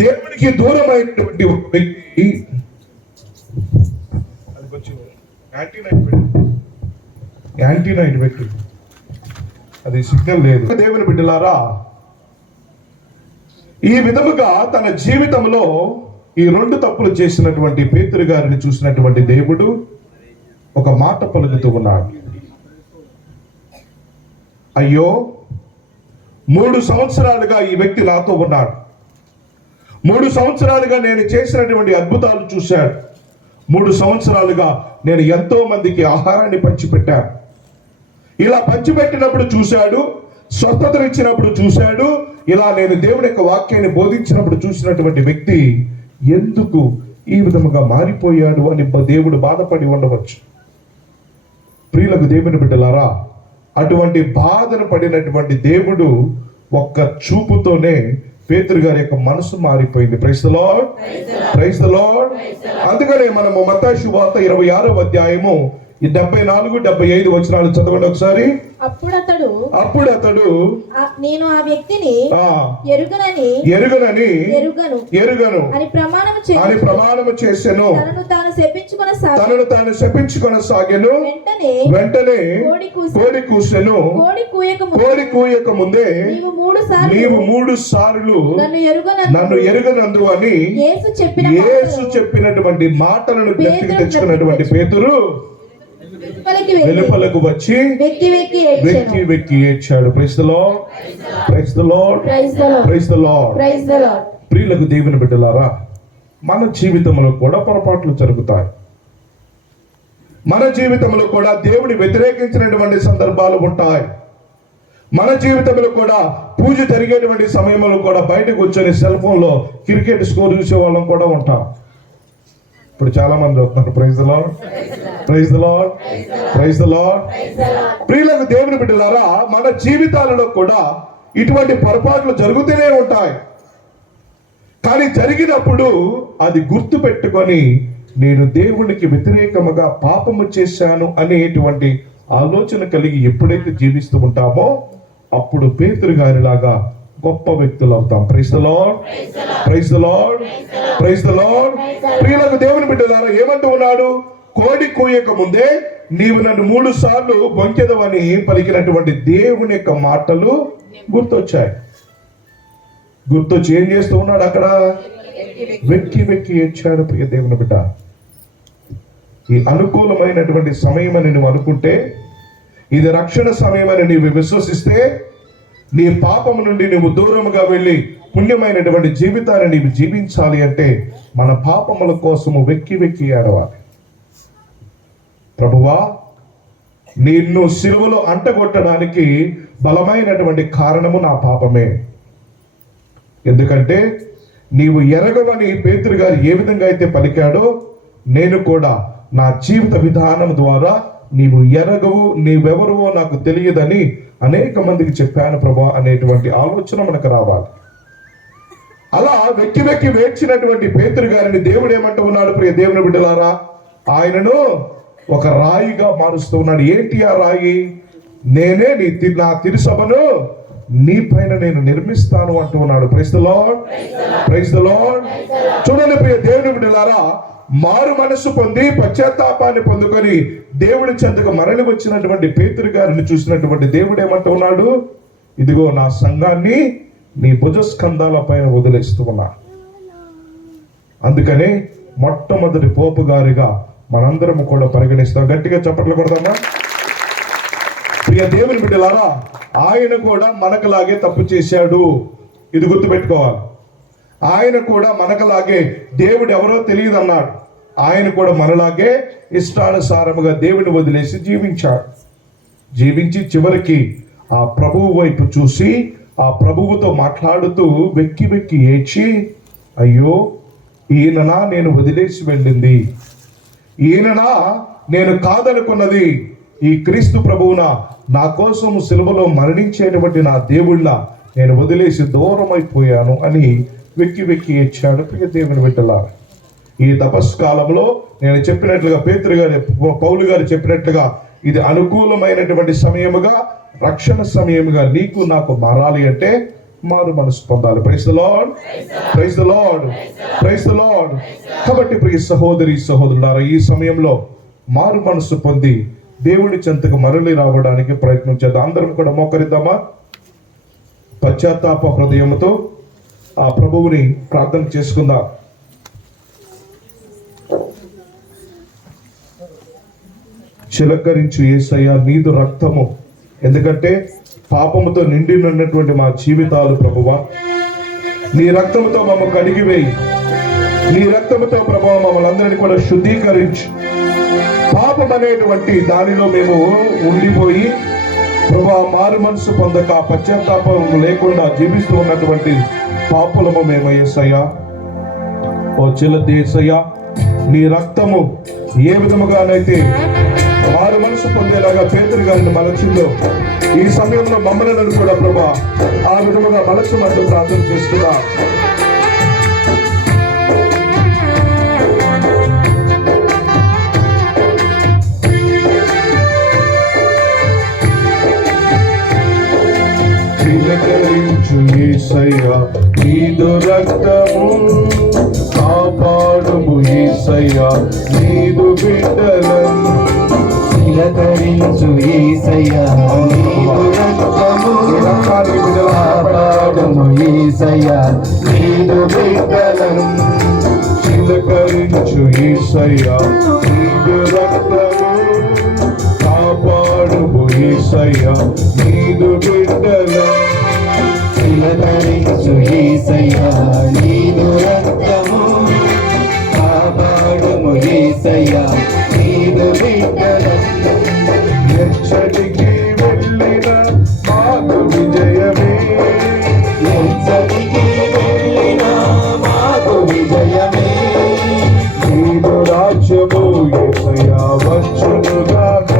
దేవునికి దూరమైనటువంటి ఒక వ్యక్తి అది కొంచెం యాంటీనైట్ పెట్టి అది సిగ్నల్ లేదు. దేవుని బిడ్డలారా, ఈ విధముగా తన జీవితంలో ఈ 2 తప్పులు చేసినటువంటి పేతురు గారిని చూసినటువంటి దేవుడు ఒక మాట పలుకుతూ ఉన్నాడు. అయ్యో, 3 సంవత్సరాలుగా ఈ వ్యక్తి నాతో ఉన్నాడు. 3 సంవత్సరాలుగా నేను చేసినటువంటి అద్భుతాలు చూశాడు. 3 సంవత్సరాలుగా నేను ఎంతో మందికి ఆహారాన్ని పంచిపెట్టాను. ఇలా పంచిపెట్టినప్పుడు చూశాడు, స్వస్థతనిచ్చినప్పుడు చూశాడు, ఇలా నేను దేవుని యొక్క వాక్యాన్ని బోధించినప్పుడు చూసినటువంటి వ్యక్తి ఎందుకు ఈ విధముగా మారిపోయాడు అని దేవుడు బాధపడి ఉండవచ్చు. ప్రియులకు దేవుని బిడ్డలారా, అటువంటి బాధను పడినటువంటి దేవుడు ఒక్క చూపుతోనే పేతురు గారి యొక్క మనసు మారిపోయింది. Praise the lord, praise the lord. అందుకనే మనము మత్తయి శుభవార్త 26వ అధ్యాయము 74, 75 వచనాలు చదవండి ఒకసారి. అప్పుడు అతడు నేను ఆ వ్యక్తిని ఎరుగను అని ప్రమాణము చేసెను. తనను తాను శపించుకొనసాగెను. వెంటనే కోడి కూసెను. కోడి కూయక ముందే నీవు 3 సార్లు నన్ను ఎరుగనందు అని యేసు చెప్పినటువంటి మాటలను జ్ఞప్తికి తెచ్చుకున్నటువంటి పేతురు వెలుపలకు వచ్చి వెక్కి ఏడ్చాడు. Praise the lord, praise the lord, praise the lord. ప్రియులకు దేవుని బిడ్డలారా, మన జీవితంలో కూడా పొరపాట్లు జరుగుతాయి. మన జీవితంలో కూడా దేవుని వ్యతిరేకించినటువంటి సందర్భాలు ఉంటాయి. మన జీవితంలో కూడా పూజ జరిగేటువంటి సమయంలో కూడా బయటకు వచ్చి సెల్ ఫోన్ లో క్రికెట్ స్కోర్ చూసే వాళ్ళం కూడా ఉంటాం. ఇప్పుడు చాలా మంది వస్తున్నారు. Praise the lord, praise the lord, praise the lord. ప్రియులకు దేవుని బిడ్డలారా, మన జీవితాలలో కూడా ఇటువంటి పొరపాట్లు జరుగుతూనే ఉంటాయి. కానీ జరిగినప్పుడు అది గుర్తు పెట్టుకొని నేను దేవునికి వ్యతిరేకముగా పాపము చేశాను అనేటువంటి ఆలోచన కలిగి ఎప్పుడైతే జీవిస్తూ ఉంటామో అప్పుడు పేతురు గారిలాగా గొప్ప వ్యక్తులు అవుతాం. Praise the lord, praise the lord, praise the lord. ప్రియులకు దేవుని బిడ్డలారా, ఏమంటూ ఉన్నాడు? కోడి కూయక ముందే నీవు నన్ను 3 సార్లు బొంకెదవని పలికినటువంటి దేవుని యొక్క మాటలు గుర్తొచ్చాయి. గుర్తొచ్చి ఏం చేస్తూ ఉన్నాడు? అక్కడ వెక్కి ఏడ్చాడు. ప్రియ దేవుని బిడ్డ, ఈ అనుకూలమైనటువంటి సమయం అని నువ్వు అనుకుంటే, ఇది రక్షణ సమయం అని నీవు విశ్వసిస్తే, నీ పాపము నుండి నువ్వు దూరముగా వెళ్ళి పుణ్యమైనటువంటి జీవితాన్ని నీవు జీవించాలి అంటే మన పాపముల కోసము వెక్కి ఏడవాలి. ప్రభువా, నిన్ను సిలువలో అంటగొట్టడానికి బలమైనటువంటి కారణము నా పాపమే. ఎందుకంటే నీవు ఎరగవని పేతురు గారు ఏ విధంగా అయితే పలికాడో, నేను కూడా నా జీవిత విధానం ద్వారా నీవు ఎరగవు, నీవెవరువో నాకు తెలియదని అనేక మందికి చెప్పాను ప్రభా అనేటువంటి ఆలోచన మనకు రావాలి. అలా వెక్కి వేడ్చినటువంటి పేతురు గారిని దేవుడు ఏమంటూ ఉన్నాడు? ప్రియ దేవుని బిడ్డలారా, ఆయనను ఒక రాయిగా మారుస్తూ ఉన్నాడు. ఏంటి ఆ రాయి? నేనే నా తిరుసభను నీ పైన నేను నిర్మిస్తాను అంటూ ఉన్నాడు. Praise the lord, praise the Lord. చూడండి ప్రియ దేవుని బిడ్డలారా, మారు మనసు పొంది పశ్చాత్తాపాన్ని పొందుకొని దేవుడి చెంతకు మరలి వచ్చినటువంటి పేతురు గారిని చూసినటువంటి దేవుడు ఏమంటూ ఉన్నాడు? ఇదిగో నా సంఘాన్ని నీ భుజస్కంధాల పైన వదిలేస్తూ ఉన్నా. అందుకనే మొట్టమొదటి పోపు గారిగా మనందరం కూడా పరిగణిస్తాం. గట్టిగా చప్పట్లు కొడదామా? ప్రియ దేవుని బిడ్డలారా, ఆయన కూడా మనకులాగే తప్పు చేశాడు. ఇది గుర్తుపెట్టుకోవాలి. ఆయన కూడా మనకులాగే దేవుడు ఎవరో తెలియదు అన్నాడు. ఆయన కూడా మనలాగే ఇష్టానుసారముగా దేవుని వదిలేసి జీవించాడు. జీవించి చివరికి ఆ ప్రభువు వైపు చూసి ఆ ప్రభువుతో మాట్లాడుతూ వెక్కి ఏడ్చి, అయ్యో, ఈయననా నేను వదిలేసి వెళ్ళింది, ఈయననా నేను కాదనుకున్నది, ఈ క్రీస్తు ప్రభువున నా కోసం సిలువలో మరణించేటువంటి నా దేవుళ్ళ నేను వదిలేసి దూరం అయిపోయాను అని వెక్కి వెక్కి ఇచ్చాడు. ప్రియ దేవుని బిడ్డలా, ఈ తపస్కాలంలో నేను చెప్పినట్లుగా పేతురు గారు పౌలు గారు చెప్పినట్లుగా ఇది అనుకూలమైనటువంటి సమయముగా, రక్షణ సమయముగా నీకు నాకు మారాలి అంటే మారు మనసు పొందాలి. Praise the Lord, praise the Lord, praise the Lord. కాబట్టి ప్రియ సహోదరి సహోదరులారా, ఈ సమయంలో మారు మనసు పొంది దేవుడి చెంతకు మరలి రావడానికి ప్రయత్నం చేద్దాం. అందరం కూడా మోకరిద్దామా? పశ్చాత్తాప హృదయముతో ఆ ప్రభువుని ప్రార్థన చేసుకుందాం. చిలకరించు యేసయ్య నీదు రక్తము, ఎందుకంటే పాపముతో నిండి ఉన్నటువంటి మా జీవితాలు ప్రభువా, నీ రక్తముతో మమ్మల్ని కడిగివేయి. నీ రక్తముతో ప్రభువా మమ్మల్ని అందరినీ కూడా శుద్ధీకరించు. పాపం అనేటువంటి దానిలో మేము ఉండిపోయి ప్రభువా మారు మనసు పొందక పశ్చాత్తాపం లేకుండా జీవిస్తూ ఉన్నటువంటి పాపులము మేము యేసయ్య. ఓ చిలది యేసయ్య, నీ రక్తము ఏ విధముగానైతే మారు మనసు పొందేలాగా పేతురు గారిని మలచిందో, ఈ సమయంలో మమ్మల్ని కూడా ప్రభా ఆ విధముగా మలచమంటూ ప్రార్థన చేస్తున్నా. చిలకరించు యేసయ్య నీదు రక్తము, కాపాడుము యేసయ్య నీదు బిడ్డలను. చిలకరించు యేసయ్య నీదు రక్తము, కాపాడుము యేసయ్య నీదు బిడ్డలను. చిలకరించు యేసయ్య నీదు రక్తము, కాపాడుము యేసయ్య నీదు బిడ్డలను. చిలకరించు యేసయ్య నీదు రక్తము, కాపాడుము యేసయ్య నీదు బిడ్డలను. ఎచ్చటికి వెళ్ళిన మాకు విజయమే, ఎచ్చటికి వెళ్ళినా మాకు విజయమే. నీదు రాజ్యము యేసయ్య వచ్చునుగాక.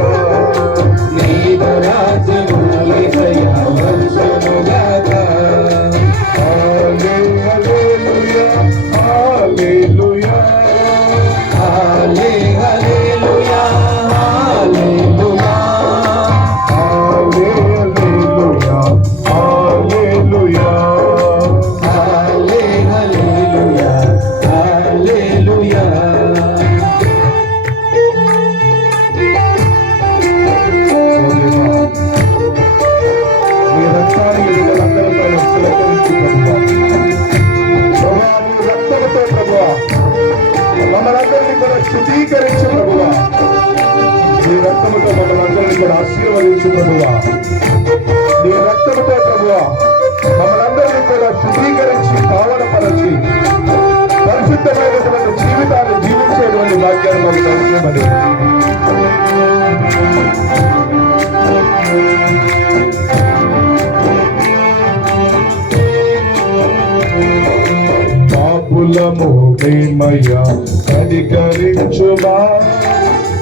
నీదు రాజ్యము యేసయ్య వచ్చునుగాక. హల్లెలూయా, హల్లెలూయా, హల్లే హల్లెలూయా, హల్లెలూయా. హల్లెలూయా, హల్లెలూయా. హల్లే హల్లెలూయా, హల్లెలూయా. నీ రక్తాన్ని వీళ్ళందరి పైన తిలకరించి ప్రభువా. ప్రభువా, నీ రక్తముతో ప్రభువా మమ్మల్ని అందరినీ కూడా శుద్ధీకరించు ప్రభువా. నీ రక్తముతో మమ్మల్ని అందరినీ కూడా ఆశీర్వదించు ప్రభువా. నీ రక్తముతో ప్రభువా మమ్మల్ని అందరినీ కూడా శుద్ధీకరించి పావనపరచి పరిశుద్ధమైనటువంటి జీవితాన్ని జీవించేటువంటి భాగ్యాన్ని మాకు దయచేయమని పాపులము ప్రేమయ్యా కనికరించుమా.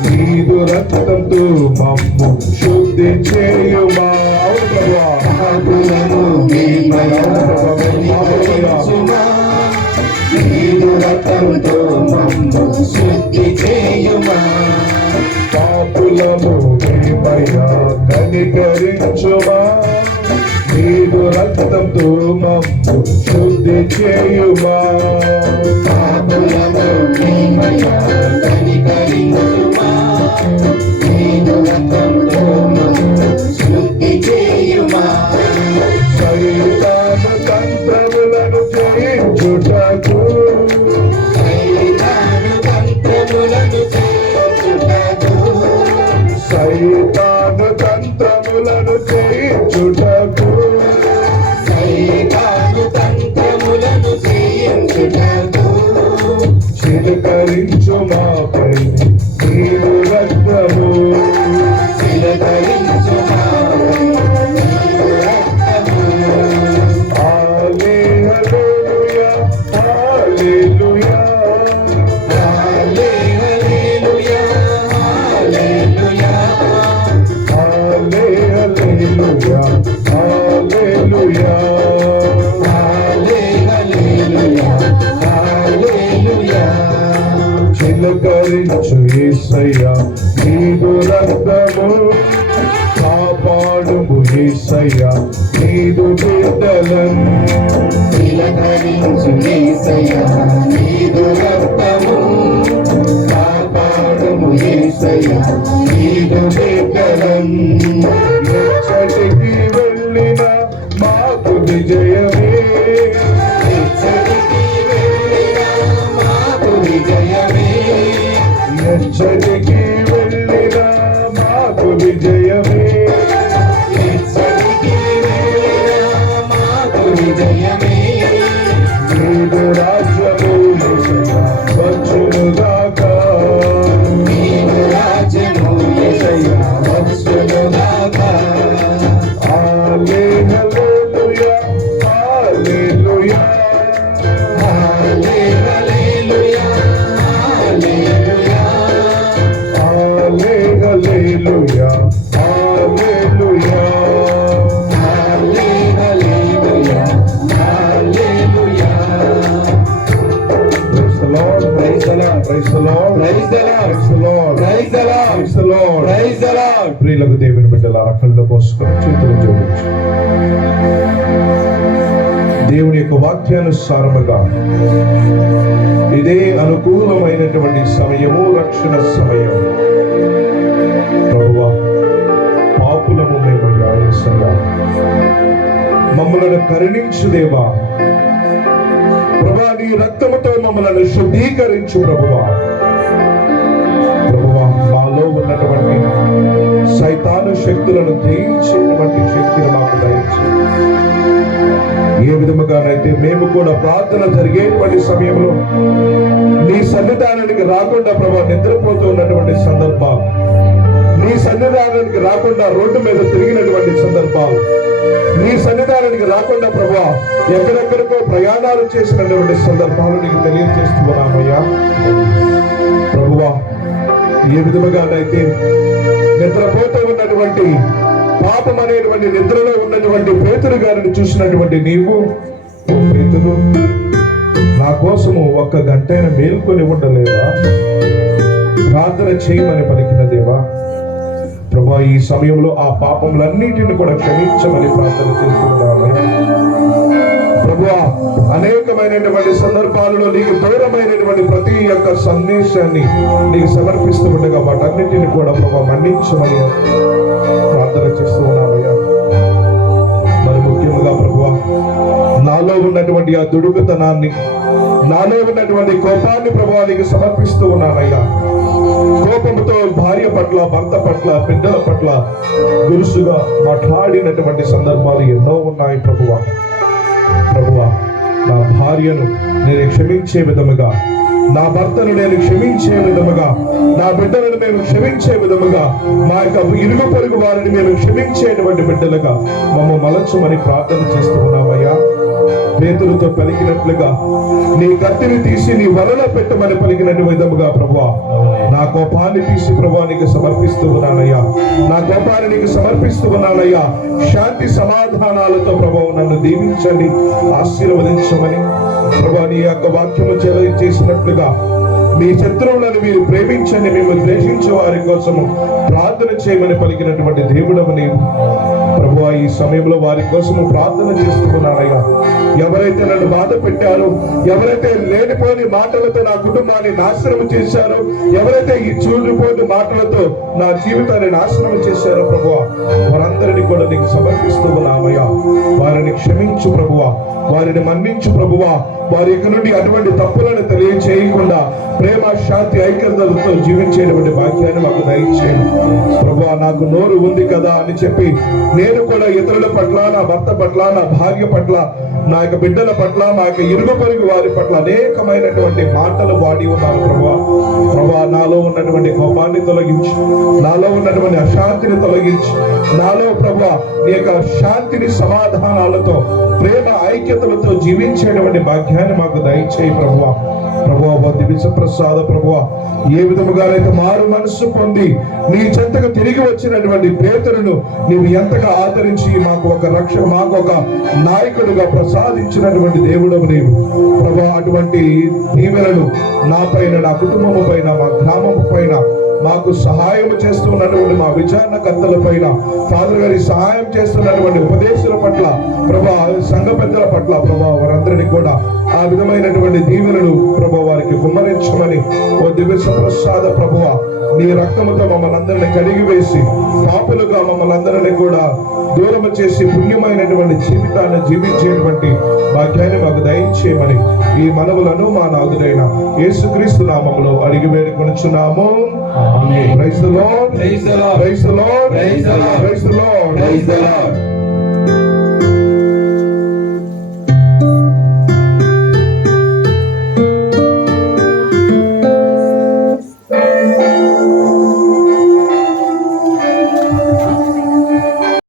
నీదు రక్తంతో మమ్ము శుద్ధి చేయుమా. అవును ప్రభువా, పాపులము ప్రేమయ్యా కనికరించుమా. నీదు రక్తంతో మమ్ము శుద్ధి చేయుమా. పాపులము ప్రేమయ్యా కనికరించుమా. నీదు రక్తంతో మమ్ము శుద్ధి చేయుమా. పాపులము ప్రేమయ్యా కనికరించుమా. నీదు రక్తంతో మమ్ము శుద్ధి చేయుమా. సైతాను తంత్రములను జయించుటకు, సైతాను తంత్రములను జయించుటకు, సైతాను తంత్రములను జయించుటకు, సైతాను తంత్రములను జయించుటకు. నీదు రక్తము కాపాడుము యేసయ్యా నీదు బిడ్డలను తిలకరించు యేసయ్యా నీదు రక్తము కాపాడుము యేసయ్యా నీదు బిడ్డలను ఎచ్చటికి వెళ్ళిన మాకు విజయమే ఎచ్చటికి వెళ్ళినా మాకు విజయమే ఎచ్చటికి వెళ్ళిన మాకు విజయమే ఎచ్చటికి వెళ్ళినా మాకు విజయమే నీదు రాజ్యము యేసయ్యా వచ్చునుగాక నీవు రాజ్యము యేసయ్యా వచ్చునుగాక హల్లెలూయా హల్లెలూయా హల్లెలూయా హల్లెలూయా హల్లెలూయా హల్లెలూయా హల్లెలూయా హల్లెలూయా Praise the Lord, praise the Lord, praise the Lord, praise the Lord, Praise the Lord. praise the Lord, praise the lord ప్రియులకు దేవుని బిడ్డలారా కళ్ళు మూసుకొని చేతులు జోడించు. దేవుని యొక్క వాక్యానుసారముగా ఇదే అనుకూలమైనటువంటి సమయము, రక్షణ సమయం. ప్రభువా, పాపులము మేము యేసయ్యా, మమ్మలను కరుణించు దేవా. ప్రభువా, నీ రక్తముతో మమ్మలను శుద్ధీకరించు ప్రభువా. ప్రభువా, మాలో ఉన్నటువంటి సైతాను శక్తులను జయించేటువంటి శక్తిని మాకు దయచేయి. ఏ విధముగానైతే మేము కూడా ప్రార్థన జరిగేటువంటి సమయంలో నీ సన్నిధానానికి రాకుండా ప్రభా నిద్రపోతూ ఉన్నటువంటి సందర్భాలు, నీ సన్నిధానానికి రాకుండా రోడ్డు మీద తిరిగినటువంటి సందర్భాలు, నీ సన్నిధానానికి రాకుండా ప్రభా ఎక్కడెక్కడికో ప్రయాణాలు చేసినటువంటి సందర్భాలు నీకు తెలియజేస్తున్నామయ్యా. ప్రభువా, ఏ విధముగానైతే నిద్రపోతూ ఉన్నటువంటి పాపం అనేటువంటి నిద్రలో ఉన్నటువంటి పేతురు గారిని చూసినటువంటి నీవు, ఓ పేతురు, నా కోసము ఒక్క గంటైన మేల్కొని ఉండలేవా? ప్రార్థన చేయమని పలికిన దేవా. ప్రభా, ఈ సమయంలో ఆ పాపములన్నిటిని కూడా క్షమించమని ప్రార్థన చేస్తున్నామయ్యా. ప్రభువా, అనేకమైనటువంటి సందర్భాలలో నీకు దూరమైనటువంటి ప్రతి ఒక్క సందేశాన్ని నీకు సమర్పిస్తూ ఉండగా వాటన్నిటిని కూడా ప్రభా మన్నించమని ప్రార్థన చేస్తూ ఉన్నామయ్యా. మరి ముఖ్యంగా ప్రభువా, నాలో ఉన్నటువంటి ఆ దుడుకుతనాన్ని, నాలో ఉన్నటువంటి కోపాన్ని ప్రభువా నీకు సమర్పిస్తూ ఉన్నానయ్యా. కోపంతో భార్య పట్ల, భర్త పట్ల, బిడ్డల పట్ల దురుసుగా మాట్లాడినటువంటి సందర్భాలు ఎన్నో ఉన్నాయి ప్రభువా. ప్రభువా, నా భార్యను నేను క్షమించే విధముగా, నా భర్తను నేను క్షమించే విధముగా, నా బిడ్డలను మేము క్షమించే విధముగా, మా యొక్క ఇరుగు పొరుగు వారిని మేము క్షమించేటువంటి బిడ్డలుగా మమ్మ మలచమని ప్రార్థన చేస్తూ ఉన్నామయ్యా. పేతురుతో పలికినట్లుగా నీ కత్తిని తీసి నీ వలలో పెట్టమని పలికినట్టు విధముగా ప్రభువా, నా కోపాన్ని తీసి ప్రభువా నీకు సమర్పిస్తూ ఉన్నానయ్యా. నా కోపాన్ని నీకు సమర్పిస్తూ ఉన్నానయ్యా. శాంతి సమాధానాలతో ప్రభువు నన్ను దీవించండి, ఆశీర్వదించమని ప్రభువా నీ యొక్క వాక్యము చేసినట్లుగా మీ శత్రువులను మీరు ప్రేమించండి, మేము ద్వేషించే వారి కోసము ప్రార్థన చేయమని పలికినటువంటి దేవుడవు నీవు. ప్రభువా, ఈ సమయంలో వారి కోసము ప్రార్థన చేస్తున్నానయ్యా. ఎవరైతే నన్ను బాధ పెట్టారో, ఎవరైతే లేనిపోని మాటలతో నా కుటుంబాన్ని నాశనం చేశారో, ఎవరైతే ఈ చూడిపోని మాటలతో నా జీవితాన్ని నాశనం చేశారో ప్రభువా, వారందరినీ కూడా నీకు సమర్పిస్తూ ఉన్నామయ్యా. వారిని క్షమించు ప్రభువా, వారిని మన్నించు ప్రభువా. వారి యొక్క నుండి అటువంటి తప్పులను తెలియచేయకుండా ప్రేమ, శాంతి, ఐక్యతలతో జీవించేటువంటి భాగ్యాన్ని మాకు దయచేయండి ప్రభువా. నాకు నోరు ఉంది కదా అని చెప్పి నేను కూడా ఇతరుల పట్ల, నా భర్త పట్ల, నా భార్య పట్ల, నా యొక్క బిడ్డల పట్ల, మా యొక్క ఇరుగు పొరుగు వారి పట్ల అనేకమైనటువంటి మాటలు వాడి ఉన్నాను ప్రభువా. ప్రభువా, నాలో ఉన్నటువంటి కోపాన్ని తొలగించి, నాలో ఉన్నటువంటి అశాంతిని తొలగించి, నాలో ప్రభువా నీ యొక్క శాంతిని, సమాధానాలతో, ప్రేమ, ఐక్యతలతో జీవించేటువంటి భాగ్యాన్ని మాకు దయచేయి ప్రభువా. ప్రభువా, దివ్య ప్రసాద ప్రభువా, ఏ విధముగానైతే మారు మనస్సు పొంది నీ చెంతకు తిరిగి వచ్చినటువంటి పేతురును నీవు ఎంతగా ఆదరించి మాకు ఒక నాయకుడిగా ప్రసాదించినటువంటి దేవుడవు నీవు ప్రభువా. అటువంటి దీవెనలు నా పైన, నా కుటుంబము పైన, మా గ్రామము పైన, మాకు సహాయం చేస్తున్నటువంటి మా విచారణకర్తల పైన ఫాదర్ గారి సహాయం చేస్తున్నటువంటి ఉపదేశాల పట్ల ప్రభా, సంఘ పెద్దల పట్ల ప్రభా, వారందరినీ కూడా ఆ విధమైనటువంటి దీవెనలు ప్రభా వారికి కుమ్మరించమని ఓ దివ్య ప్రసాద ప్రభువ నీ రక్తముతో మమ్మల్ని అందరినీ కడిగి వేసి పాపులుగా మమ్మల్ని అందరినీ కూడా దూరం చేసి పుణ్యమైనటువంటి జీవితాన్ని జీవించేటువంటి భాగ్యాన్ని మాకు దయచేయమని ఈ మనవులను మా నాథుడైన యేసుక్రీస్తు నామములో అడిగి వేడుకొనుచున్నాము. ఆమేన్. Praise the lord, Praise the Lord. Praise the lord, Praise the Lord. Praise the lord. Praise the Lord.